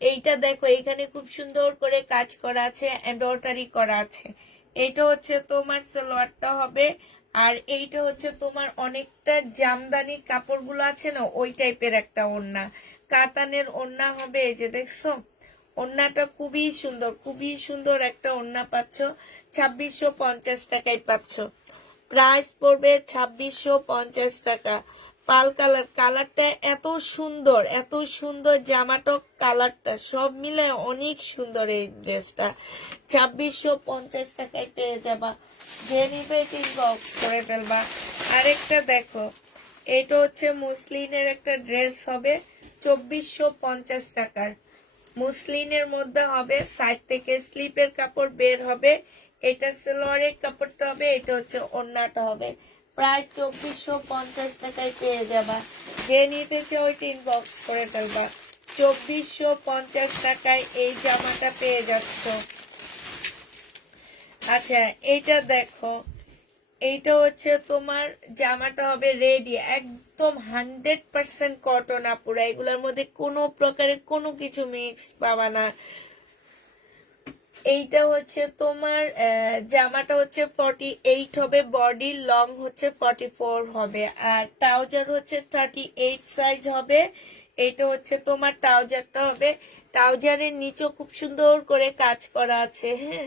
এইটা দেখো, এখানে খুব সুন্দর করে কাজ করা আছে, এমব্রয়ডারি করা আছে। এইটা হচ্ছে তোমার সালোয়ারটা হবে। আর এইটা হচ্ছে তোমার অনেকটা জামদানি কাপড়গুলো আছে না, ওই টাইপের একটা ওড়না, কাতানের ওড়না হবে। এই যে দেখছো, ওড়নাটা খুবই সুন্দর, খুবই সুন্দর একটা ওড়না পাচ্ছ। 2650 টাকায় পাচ্ছ। প্রাইস পড়বে 2650 টাকা। পাল কালারটা এত সুন্দর জামাটা, কালারটা সব মিলে অনেক সুন্দর। এই ড্রেসটা 2650 টাকায় পেয়ে যাবা, যে নিবে ইনবক্স করে ফেলবা। আরেকটা দেখো, এটা হচ্ছে মুসলিনের একটা ড্রেস হবে 2450 টাকার। মুসলিনের মধ্যে হবে, সাইড থেকে স্লিপের কাপড় বের হবে, এটা সালোয়ারের কাপড়টা হবে, এটা হচ্ছে ওড়নাটা হবে। প্রায় 2450 টাকায় পেয়ে যাবা, যে নিতে চাও ইনবক্স করে ফেলবা। 2450 টাকায় এই জামাটা পেয়ে যাচ্ছ। আচ্ছা, এইটা দেখো, এইটা হচ্ছে তোমার জামাটা হবে রেডি, একদম 100% কটন আপুরা, এগুলোর মধ্যে কোনো প্রকারের কোনো কিছু মিক্স পাবা না। এইটা হচ্ছে তোমার জামাটা হচ্ছে 48 হবে, বডি লং হচ্ছে 44 হবে, আর ট্রাউজার হচ্ছে 38 সাইজ হবে। এটা হচ্ছে তোমার ট্রাউজারটা হবে, ট্রাউজারের নিচেও খুব সুন্দর করে কাজ করা আছে। হ্যাঁ,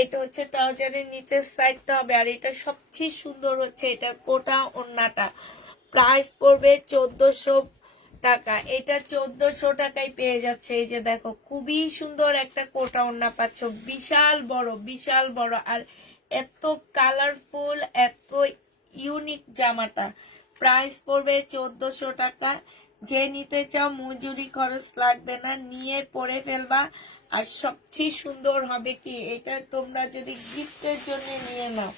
এটা হচ্ছে ট্রাউজারের নিচের সাইডটা হবে, আর এটা সবচেয়ে সুন্দর হচ্ছে এটা কোটা ওড়নাটা। প্রাইস পড়বে 1400 টাকা, এটা 1400 টাকায় পেয়ে যাচ্ছে। এই যে দেখো, খুবই সুন্দর একটা কোটা ওড়না পাচ্ছ, বিশাল বড়, আর এত কালারফুল, এত ইউনিক জামাটা। প্রাইস পড়বে 1400 টাকা, যে নিতে চাও মজুরি খরচ লাগবে না, নিয়ে পরে ফেলবা। আর সবচেয়ে সুন্দর হবে কি, এটা তোমরা যদি গিফটের জন্য নিয়ে নাও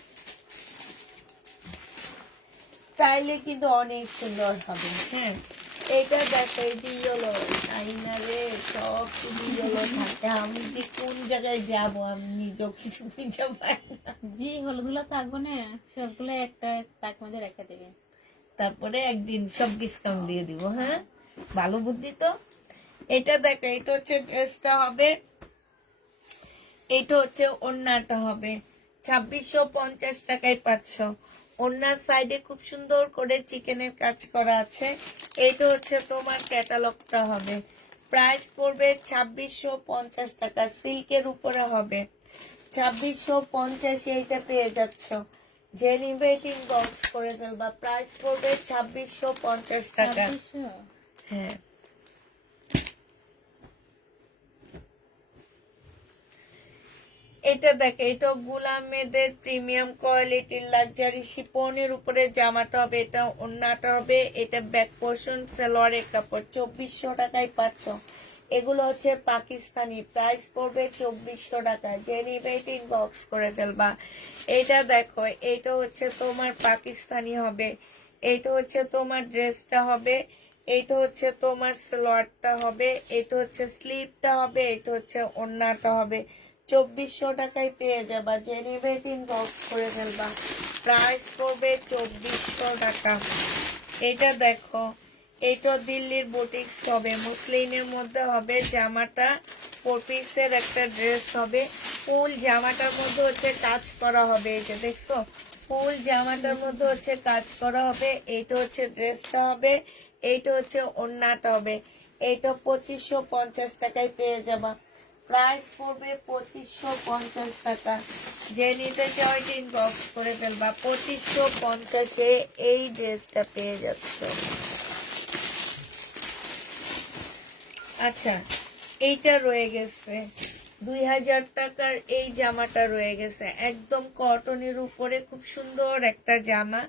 তাইলে কিন্তু অনেক সুন্দর হবে। হ্যাঁ, এটা দেখো, এই যে ইয়েলো আইনা রে, সব তুমি ইয়েলো থাকে, আমি যে কোন জায়গায় যাব আমি নিজেও কিছু খুঁজে পাই না। জি হলুদগুলো থাকবো না, সবগুলো একটা তাক মধ্যে রেখে দেবে। তারপরে একদিন সব ডিসকাউন্ট দিয়ে দিব। হ্যাঁ, ভালো বুদ্ধি তো। এটা দেখো, এটা হচ্ছে ড্রেসটা হবে, এটা হচ্ছে ওড়নাটা হবে, 2650 টাকায় পাচ্ছ। ওড়নার সাইডে খুব সুন্দর করে চিকেনের কাজ করা আছে। এইটা হচ্ছে তোমার ক্যাটালগটা হবে, প্রাইস পড়বে 2650 টাকা, সিল্কের উপরে হবে। 2650 এইটা পেয়ে যাচ্ছ, যে নিবে ইনবক্স করে ফেলবা। প্রাইস পড়বে 2650 টাকা। 2600? হ্যাঁ, এটা দেখে, এটা গুলামেদের প্রিমিয়াম কোয়ালিটির লাক্সারি শিপনের উপরে জামাটা হবে, এটা ওড়নাটা হবে, এটা ব্যাক পোর্শন সালোয়ারের কাপড়। 2400 টাকায় পাচ্ছ। এগুলো হচ্ছে পাকিস্তানি, প্রাইস পড়বে 2400 টাকা, যে নিবে ইনবক্স করে ফেলবা। এটা দেখো, এটা হচ্ছে তোমার পাকিস্তানি হবে, এইটা হচ্ছে তোমার ড্রেসটা হবে, এইটা হচ্ছে তোমার সালোয়ারটা হবে, এটা হচ্ছে স্লিভটা হবে, এটা হচ্ছে ওড়নাটা হবে। 2400 টাকায় পেয়ে যাবা, যে নিবে ইনবক্স করে ফেলবা। প্রাইস পড়বে 2400 টাকা। এটা দেখো, এটা দিল্লির বুটিক্স হবে, মুসলিনের মধ্যে হবে, জামাটা 4 পিসের একটা ড্রেস হবে, ফুল জামাটার মধ্যে হচ্ছে কাজ করা হবে। এই যে দেখছো, ফুল জামাটার মধ্যে হচ্ছে কাজ করা হবে। এইটা হচ্ছে ড্রেসটা হবে, এইটা হচ্ছে ওড়নাটা হবে। এইটা 2550 টাকায় পেয়ে যাবা, প্রাইস পড়বে 2550 টাকা, যে নিতে চাও ইনবক্স করে ফেলবা। 2550-এ এই ড্রেসটা পেয়ে যাচ্ছ। আচ্ছা, এইটা রয়ে গেছে 2000 টাকার, এই জামাটা রয়ে গেছে, একদম কটনের উপরে খুব সুন্দর একটা জামা,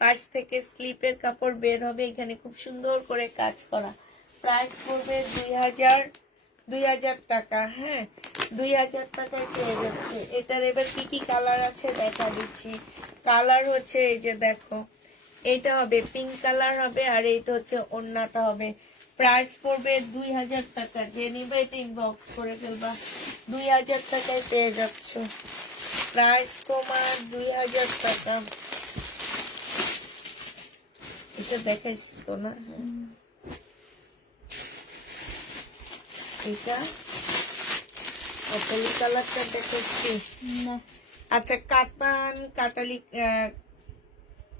পাশ থেকে স্লিপের কাপড় বের হবে, এখানে খুব সুন্দর করে কাজ করা। প্রাইস পড়বে 2000 টাকা। হ্যাঁ, 2000 টাকায় পেয়ে যাচ্ছে। এটার এবার কি কি কালার আছে দেখা দিচ্ছি। কালার হচ্ছে এই যে দেখো, এটা হবে পিঙ্ক কালার হবে, আর এইটা হচ্ছে ওড়নাটা হবে। প্রাইস পড়বে 2000 টাকা, যে নিবে এটা ইনবক্স করে ফেলবা। 2000 টাকায় পেয়ে যাচ্ছ, প্রাইস তোমার 2000 টাকা। এটা দেখাইছি তো না? হ্যাঁ, এটা কাটালি কালারটা দেখাচ্ছি। না, আচ্ছা,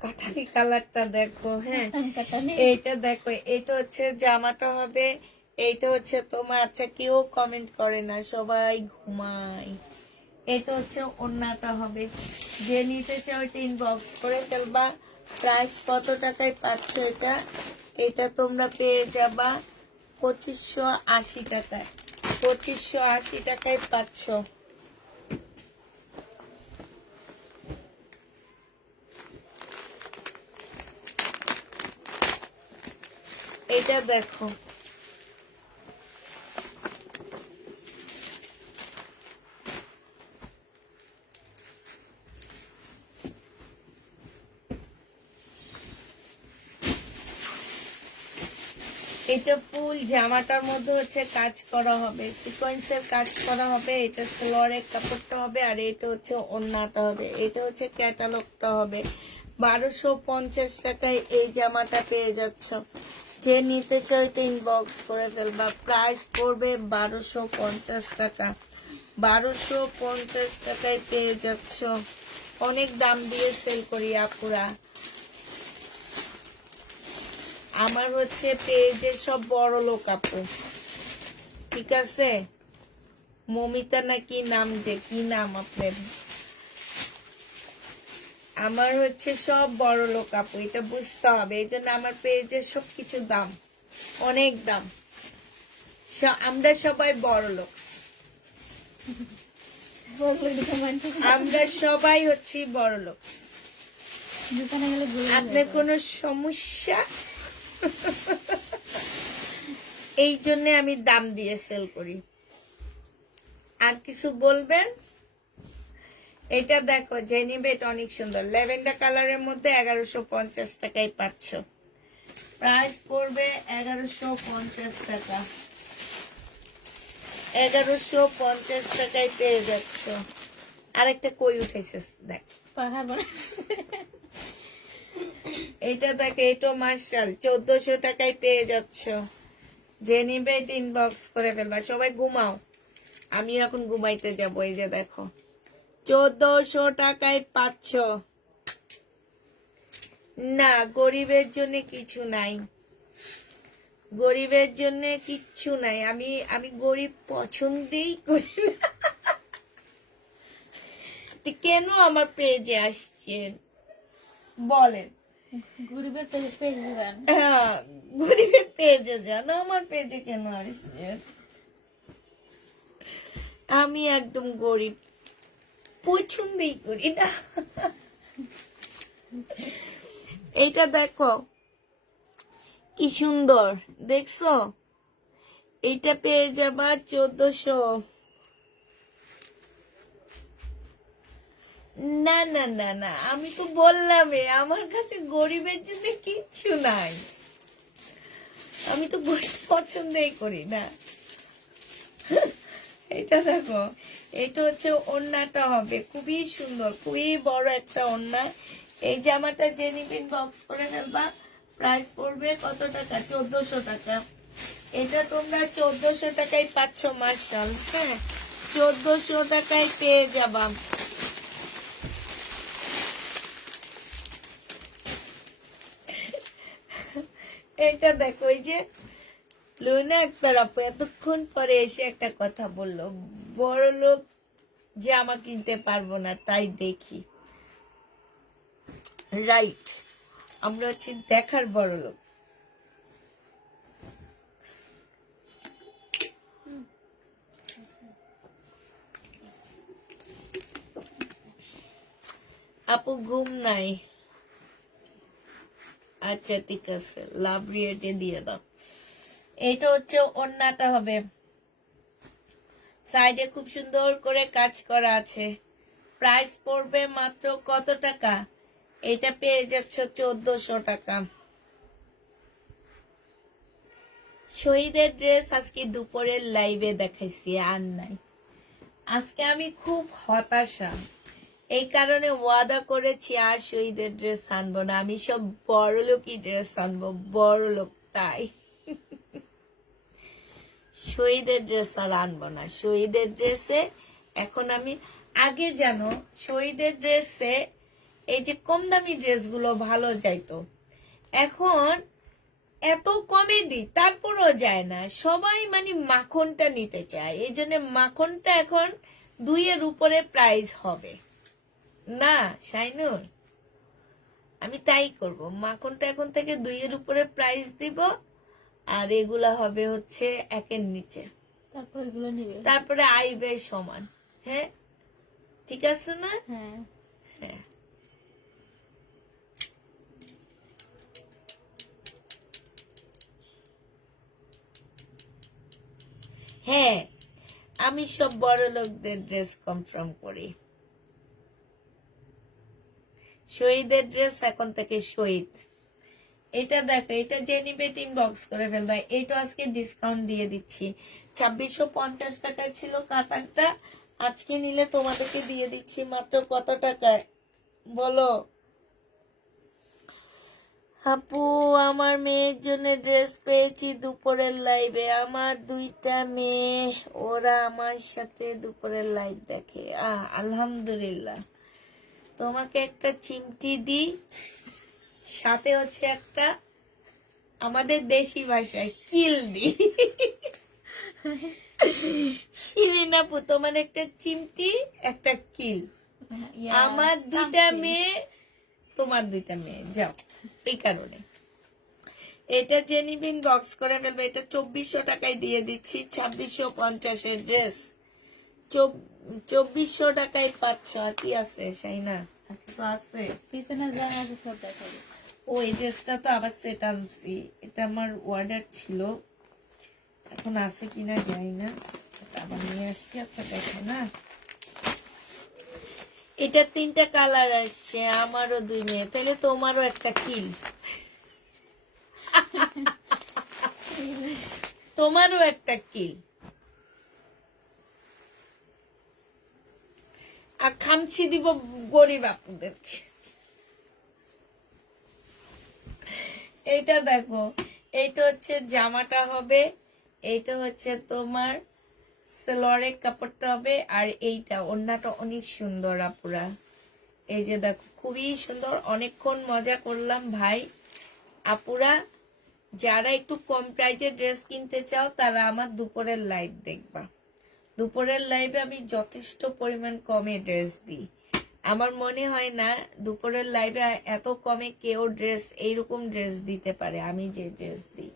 কাটালি কালারটা দেখো। হ্যাঁ, কাটা নেই। এইটা দেখো, এটা হচ্ছে জামাটা হবে, এইটা হচ্ছে তোমার, আচ্ছা কেউ কমেন্ট করে না, সবাই ঘুমায়। এটা হচ্ছে ওড়নাটা হবে, যে নিতে চাও এটা ইনবক্স করে ফেলবা। প্রাইস কত টাকায় পাচ্ছ এটা? এটা তোমরা পেয়ে যাবা 2580 টাকায়। 2580 টাকায় পাচ্ছ। এটা দেখো, এটা ফুল জামাটার মধ্যে হচ্ছে কাজ করা হবে, সিকোয়েন্সের কাজ করা হবে। এটা সালোয়ারের কাপড়টা হবে, আর এটা হচ্ছে ওড়নাটা হবে। এটা হচ্ছে ক্যাটালগটা হবে। 1250 টাকায় এই জামাটা পেয়ে যাচ্ছ। যে নিতে চাইতে ইনবক্স করে ফেলবা। প্রাইস পড়বে 1250 টাকা। 1250 টাকায় পেয়ে যাচ্ছ। অনেক দাম দিয়ে সেল করি আপুরা। আমার হচ্ছে পেজে সব বড় লোক আপু, ঠিক আছে? মমিতা না কি নাম, যে কি নাম আপনার, আমার হচ্ছে সব বড় লোক আপু, এটা বুঝতে হবে। এই জন্য আমার পেজে সবকিছু দাম, অনেক দাম। আমরা সবাই বড় লোক, আমরা সবাই হচ্ছি বড় লোক। দোকানে গেলে আপনার কোনো সমস্যা? এই জন্য আমি দাম দিয়ে সেল করি। আর কিছু বলবেন? এটা দেখো, যে নিবে এটা অনেক সুন্দর, ল্যাভেন্ডার কালারের মধ্যে 1150 টাকায় পাচ্ছ। প্রাইস পড়বে 1150 টাকা। 1150 টাকায় পেয়ে যাচ্ছ। আরেকটা কই উঠেছে দেখ, পাহাড় বানা। এটা দেখে, এটা মার্শাল 1400 টাকায় পেয়ে যাচ্ছ। যে নিবে এটা ইনবক্স করে ফেলবা। সবাই ঘুমাও, আমি এখন ঘুমাইতে যাবো। এই যে দেখো, 1400 টাকায় পাচ্ছ। না, গরিবের জন্য কিছু নাই, গরিবের জন্য কিচ্ছু নাই। আমি গরিব পছন্দই করি না। তো কেন আমার পেজে আসছেন বলেন? গরিবের পেজ দিবেন। হ্যাঁ, গরিবের পেজে যান, আমার পেজে কেন আসছেন? আমি একদম গরিব পছন্দই করি না। এইটা দেখো কি সুন্দর, দেখছো? এইটা পেয়ে যাবা 1400। না না না না, আমি তো বললাম আমার কাছে গরিবের জন্য কিচ্ছু নাই। আমি তো গরিব পছন্দই করি না। এটা দেখো, এটা হচ্ছে ওড়নাটা হবে, খুবই সুন্দর, খুবই বড় একটা ওড়না। এই জামাটা যে নিবেন বক্স করে ফেলবা। প্রাইস পড়বে কত টাকা? 1400 টাকা। এটা তোমরা 1400 টাকায় পাচ্ছ। মার্শাল, হ্যাঁ, 1400 টাকায় পেয়ে যাবা। এটা দেখো, এই যে লুনা আক্তার আপু এতক্ষণ পরে এসে একটা কথা বললো, বড় লোক জামা কিনতে পারবো না, তাই দেখি। রাইট, আমরা হচ্ছি দেখার বড় লোক। আপু ঘুম নাই? আচ্ছা ঠিক আছে, লাভ রিয়েটে দিয়ে দাও। এটা হচ্ছে ওড়নাটা হবে, সাইডে খুব সুন্দর করে কাজ করা আছে। প্রাইস পড়বে মাত্র কত টাকা? এটা পেয়ে যাচ্ছ 1400 টাকা। শহীদের ড্রেস আজকে দুপুরের লাইভে দেখাইছি, আর নাই। আজকে আমি খুব হতাশা, এই কারণে ওয়াদা করেছি আর শহীদের ড্রেস আনবো না। আমি সব বড় লোকই ড্রেস আনবো, বড় লোক, তাই শহীদের ড্রেস আর আনবো না। শহীদের ড্রেসে এখন আমি, আগে জানো শহীদের ড্রেসে এই যে কম দামি ড্রেসগুলো ভালো যাইতো, এখন এত কমে দিই তারপরও যায় না। সবাই মানে মাখনটা নিতে চায়, এই জন্য মাখনটা এখন 2 এর উপরে প্রাইস হবে না। শাইনুর, আমি তাই করব, মাখনটা এখন থেকে 2-এর উপরে প্রাইস দিব, আর এগুলা হবে হচ্ছে 1-এর নিচে, তারপর এগুলো নিবে। তারপরে আই ব্যয় সমান। হ্যাঁ ঠিক আছে না? হ্যাঁ হ্যাঁ হ্যাঁ, আমি সব বড় লোকদের ড্রেস কনফার্ম করি। শহীদের ড্রেস এখন থেকে শহীদ। এটা দেখো, এটা যে নিবে ইনবক্স করে ফেলবে। এটা আজকে ডিসকাউন্ট দিয়ে দিচ্ছি, 2650 টাকায় ছিল কাতারটা, আজকে নিলে তোমাদেরকে দিয়ে দিচ্ছি মাত্র কত টাকায় বলো? আপু আমার মেয়ের জন্য ড্রেস পেয়েছি দুপুরের লাইভে, আমার 2টা মেয়ে, ওরা আমার সাথে দুপুরের লাইভ দেখে। আলহামদুলিল্লাহ, তোমাকে একটা চিমটি দিই, সাথে হচ্ছে একটা আমাদের দেশি ভাষায় কিল দিই। শিরিন আপু তোমার একটা চিমটি, একটা কিল। আমার 2টা মেয়ে, তোমার 2টা মেয়ে, যাও। এই কারণে এটা যে নিবেন বক্স করে ফেলবে। এটা 2400 টাকায় দিয়ে দিচ্ছি, 2650-এর ড্রেস 2400 টাকায় পাচ্ছ। আর কি আছে শাইনা? আছে পিছনে যা আছে সব দেখাবো। ওই ড্রেসটা তো আবার সেট আনছি, এটা আমার অর্ডার ছিল, এখন আছে কিনা জানি না, এটা আবার নিয়ে আসছি। আচ্ছা দেখে না, এটা 3টা কালার আসছে, আমারও 2 মেয়ে, তাহলে তোমারও একটা কিল, তোমারও একটা কিল। আর খামছি দিব গরিব আপুদেরকে। এইটা দেখো, এইটা হচ্ছে জামাটা হবে, এইটা হচ্ছে তোমার সেলোয়ারের কাপড়টা হবে, আর এইটা ওড়নাটা অনেক সুন্দর আপুরা। এই যে দেখো খুবই সুন্দর, অনেকক্ষণ মজা করলাম ভাই। আপুরা যারা একটু কম প্রাইজের ড্রেস কিনতে চাও তারা আমার দুপুরের লাইভ দেখবা। দুপুরের লাইভে আমি যথেষ্ট পরিমাণ কমে ড্রেস দিই। আমার মনে হয় না দুপুরের লাইভে এত কমে কেউ ড্রেস, এইরকম ড্রেস দিতে পারে। আমি যে ড্রেস দিই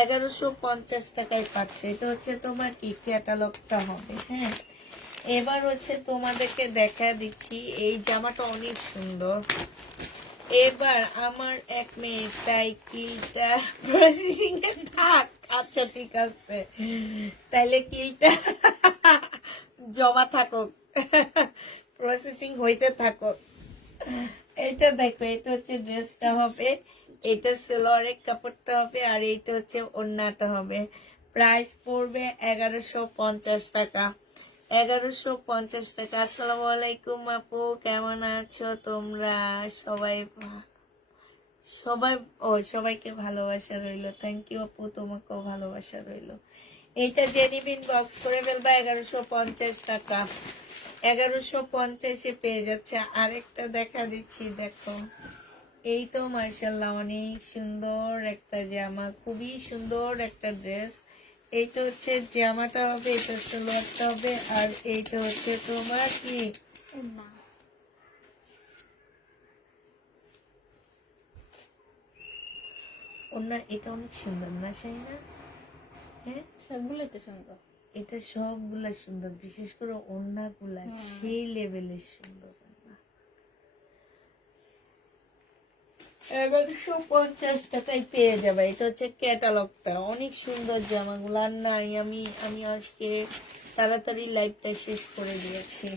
1150 টাকায় পাচ্ছে। এটা হচ্ছে তোমার কি ক্যাটালগটা হবে। হ্যাঁ এবার হচ্ছে তোমাদেরকে দেখা দিচ্ছি, এই জামাটা অনেক সুন্দর। এবার আমার এক মেয়ে সাইকেলটা প্রসেসিং এ থাক, আচ্ছা ঠিক আছে, তাইলে কিলটা জমা থাকুক, প্রসেসিং হইতে থাকুক। এটা দেখো, এটা হচ্ছে ড্রেসটা হবে, এটা সেলোয়ারের কাপড়টা হবে, আর এইটা হচ্ছে ওড়নাটা হবে। প্রাইস পড়বে 1150 টাকা, 1150 টাকা। আসসালামু আলাইকুম আপু, কেমন আছো তোমরা সবাই? সবাই সবাইকে ভালোবাসা রইলো। থ্যাংক ইউ আপু, তোমাকেও ভালোবাসা রইলো। এইটা জেনিবিন বক্স করে ফেলবা 1150 টাকা, 1150-এ পেয়ে যাচ্ছে। আরেকটা দেখা দিচ্ছি, দেখো এইটাও মার্শাল্লাহ অনেক সুন্দর একটা জামা, খুবই সুন্দর একটা ড্রেস। এইটা হচ্ছে জামাটা হবে, এটা সালোয়ারটা হবে, আর এইটা হচ্ছে তোমার কি না অন্য। এটা অনেক সুন্দর না শাইনা? হ্যাঁ সবগুলোই তো সুন্দর। এটা সবগুলা সুন্দর, বিশেষ করে ওড়নাগুলা সেই লেভেলের সুন্দর। 1150 টাকায় পেয়ে যাবে। এটা হচ্ছে ক্যাটালগটা, অনেক সুন্দর জামাগুলো। আর নাই, আমি আজকে তাড়াতাড়ি লাইভটা শেষ করে দিয়েছি।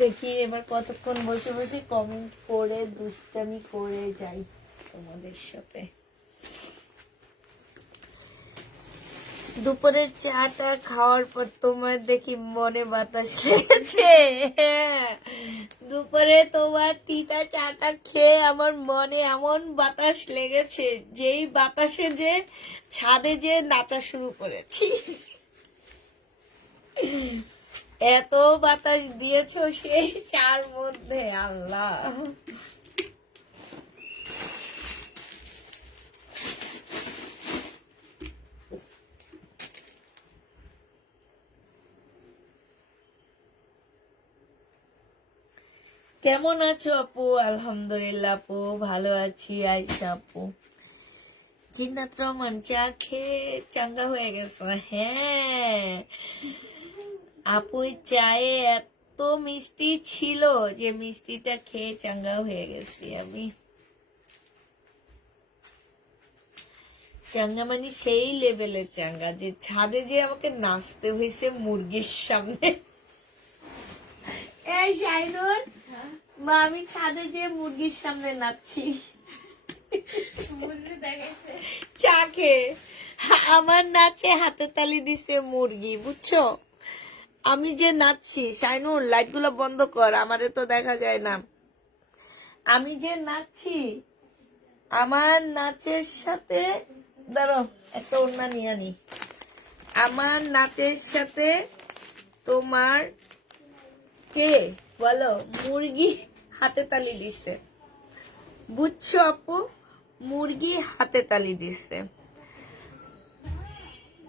দেখি এবার কতক্ষণ বসে বসে কমেন্ট করে দুষ্টামি করে যাই তোমাদের সাথে। দুপুরের চাটা খাওয়ার পর তোমার দেখি মনে বাতাস লেগেছে। হ্যাঁ, দুপুরে তোমার তিতা চাটা খেয়ে আমার মনে এমন বাতাস লেগেছে, যেই বাতাসে যে ছাদে যে নাচা শুরু করেছি। এত বাতাস দিয়েছো সেই চার মধ্যে, আল্লাহ। কেমন আছো আপু? আলহামদুলিল্লাহ আপু, ভালো আছি। আয়শা আপু, জিন্নাত রহমান চা খেয়ে চাঙ্গা হয়ে গেছে। হ্যাঁ আপু, এই চায়ে এত মিষ্টি ছিল যে মিষ্টিটা খেয়ে চাঙ্গা হয়ে গেছি আমি। চাঙ্গা মানে সেই লেভেলের চাঙ্গা যে ছাদে যে আমাকে নাচতে হয়েছে মুরগির সামনে। এই শাইনুর, মা আমি ছাদে যে মুরগির সামনে নাচছি চা খেয়ে। আমার নাচে হাতে তালি দিছে মুরগি, বুঝছো? আমি যে নাচছি, শাইনুর লাইট গুলো বন্ধ কর, আমারে তো দেখা যায় না। আমি যে নাচছি, আমার নাচের সাথে, দাঁড়াও একটা ওড়না নিয়ে আনি। আমার নাচের সাথে তোমার কে বলো মুরগি হাতে তালি দিছে, বুঝছো আপু? মুরগি হাতে তালি দিছে।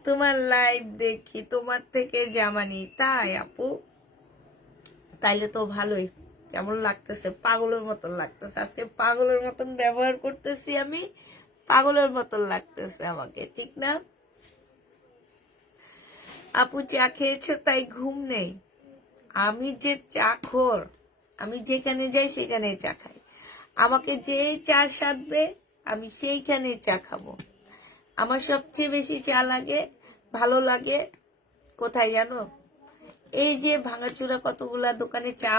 তোমার লাইভ দেখি, তোমার থেকে জামানি, তাই আপু? তাইলে তো ভালোই। কেমন লাগতেছে? পাগলের মতন লাগতেছে আজকে, পাগলের মতন ব্যবহার করতেছি আমি, পাগলের মতন লাগতেছে আমাকে, ঠিক না আপু? চা খেয়েছো তাই ঘুম নেই? আমি যে চাখোর, আমি যেখানে যাই সেখানে চা খাই। আমাকে যে চা সাধবে আমি সেইখানে চা খাবো। আমার সবচেয়ে বেশি চা লাগে, ভালো লাগে কোথায় জানো? এই যে ভাঙাচুরা কতগুলা দোকানে চা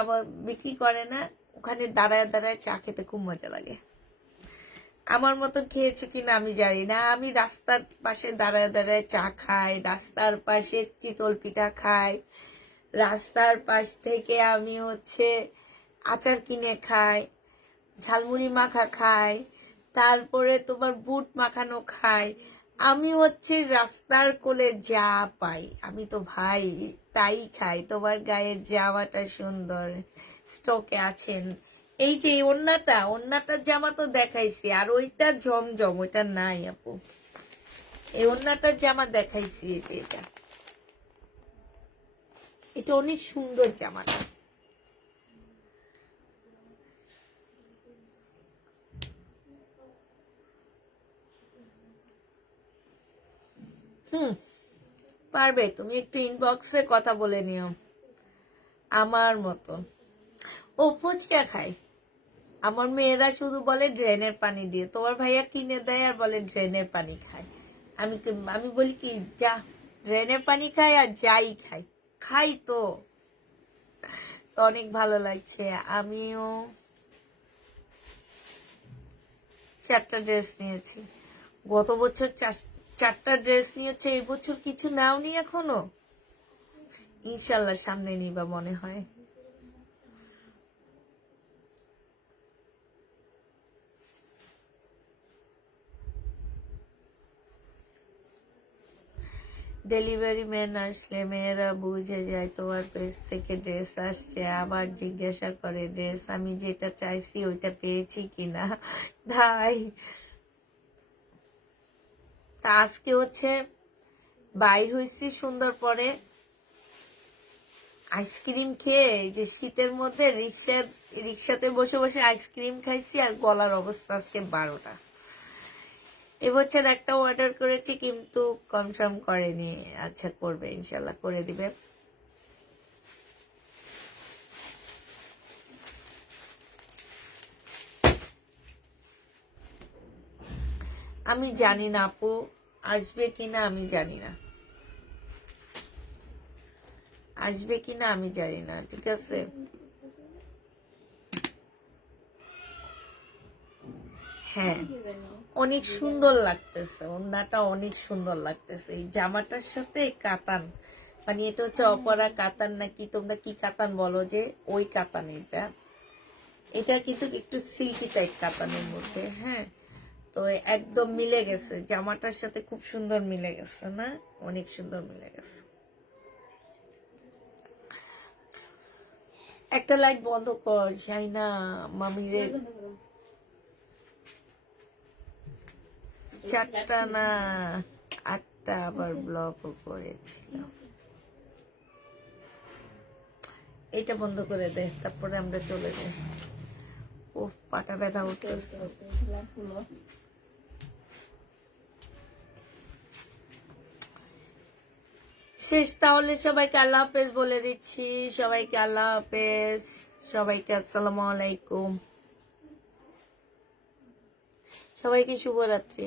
বিক্রি করে না, ওখানে দাঁড়ায় দাঁড়ায় চা খেতে খুব মজা লাগে। আমার মতন খেয়েছো কিনা আমি জানি না, আমি রাস্তার পাশে দাঁড়ায় দাঁড়ায় চা খাই, রাস্তার পাশে চিতল পিঠা খাই, রাস্তার পাশ থেকে আমি আচার কিনে খাই, ঝালমুড়ি মাখা খাই, তারপরে তোমার বুট মাখানো খাই। আমি রাস্তার কোলে যা পাই আমি তো ভাই তাই খাই। তোমার গায়ের জামাটা সুন্দর, স্টকে আছেন। এই যে ওন্নাটার জামা তো দেখাইছি, আর ওইটা জমজম, ওইটা নাই আপু। এই ওন্নাটার জামা দেখাইছি, এই যে এটা, এটা অনেক সুন্দর জামাটা। পারবে, তুমি একটু ইনবক্সে কথা বলে নিও আমার মতন। ও ফুচকা খাই, আমার মেয়েরা শুধু বলে ড্রেনের পানি দিয়ে, তোমার ভাইয়া কিনে দেয় আর বলে ড্রেনের পানি খায়। আমি বলি কি, যা ড্রেনের পানি খাই আর যাই খাই, খাই তো। তো অনেক ভালো লাগছে। আমিও 4টা ড্রেস নিয়েছি। গত বছর 4টা ড্রেস নিয়েছে, এই বছর কিছু নাওনি এখনো? ইনশাল্লাহ সামনে নিবা মনে হয়। ডেলিভারি ম্যান আসলে মেয়েরা বুঝে যায় তোমার পেজ থেকে ড্রেস আসছে, আবার জিজ্ঞাসা করে ড্রেস আমি যেটা চাইছি ওইটা পেয়েছি কিনা। তাই তা আজকে বাইর হয়েছি সুন্দর পরে আইসক্রিম খেয়ে, এই যে শীতের মধ্যে রিক্সাতে বসে বসে আইসক্রিম খাইছি, আর গলার অবস্থা আজকে 12টা। এবছর একটা অর্ডার করেছি কিন্তু কনফার্ম করেনি। আচ্ছা করবে, ইনশাল্লাহ করে দিবে। আমি জানি না আপু আসবে কিনা, আমি জানি না আসবে কিনা, আমি জানি না। ঠিক আছে, হ্যাঁ অনেক সুন্দর লাগতেছে, ওড়নাটা অনেক সুন্দর লাগতেছে। এই জামাটার সাথে কাতান, মানে এটা অপরা কাতান নাকি তোমরা কি কাতান বলো, যে ওই কাতান। এটা কিন্তু একটু সিল্কি টাইপ কাতানের মধ্যে। হ্যাঁ, তো একদম মিলে গেছে জামাটার সাথে, খুব সুন্দর মিলে গেছে না? অনেক সুন্দর মিলে গেছে। একটা লাইট বন্ধ কর শাইনা, মামিরে। 4টা না 8টা আবার ব্লকও করেছিলাম। এটা বন্ধ করে দে, তারপরে আমরা চলে যাই। ও পাটা ব্যথা উঠতেছে। ফুলো শেষ, তাহলে সবাইকে আল্লাহ হাফেজ বলে দিচ্ছি। সবাইকে আল্লাহ হাফেজ, সবাইকে আসসালামু আলাইকুম, সবাইকে শুভরাত্রি।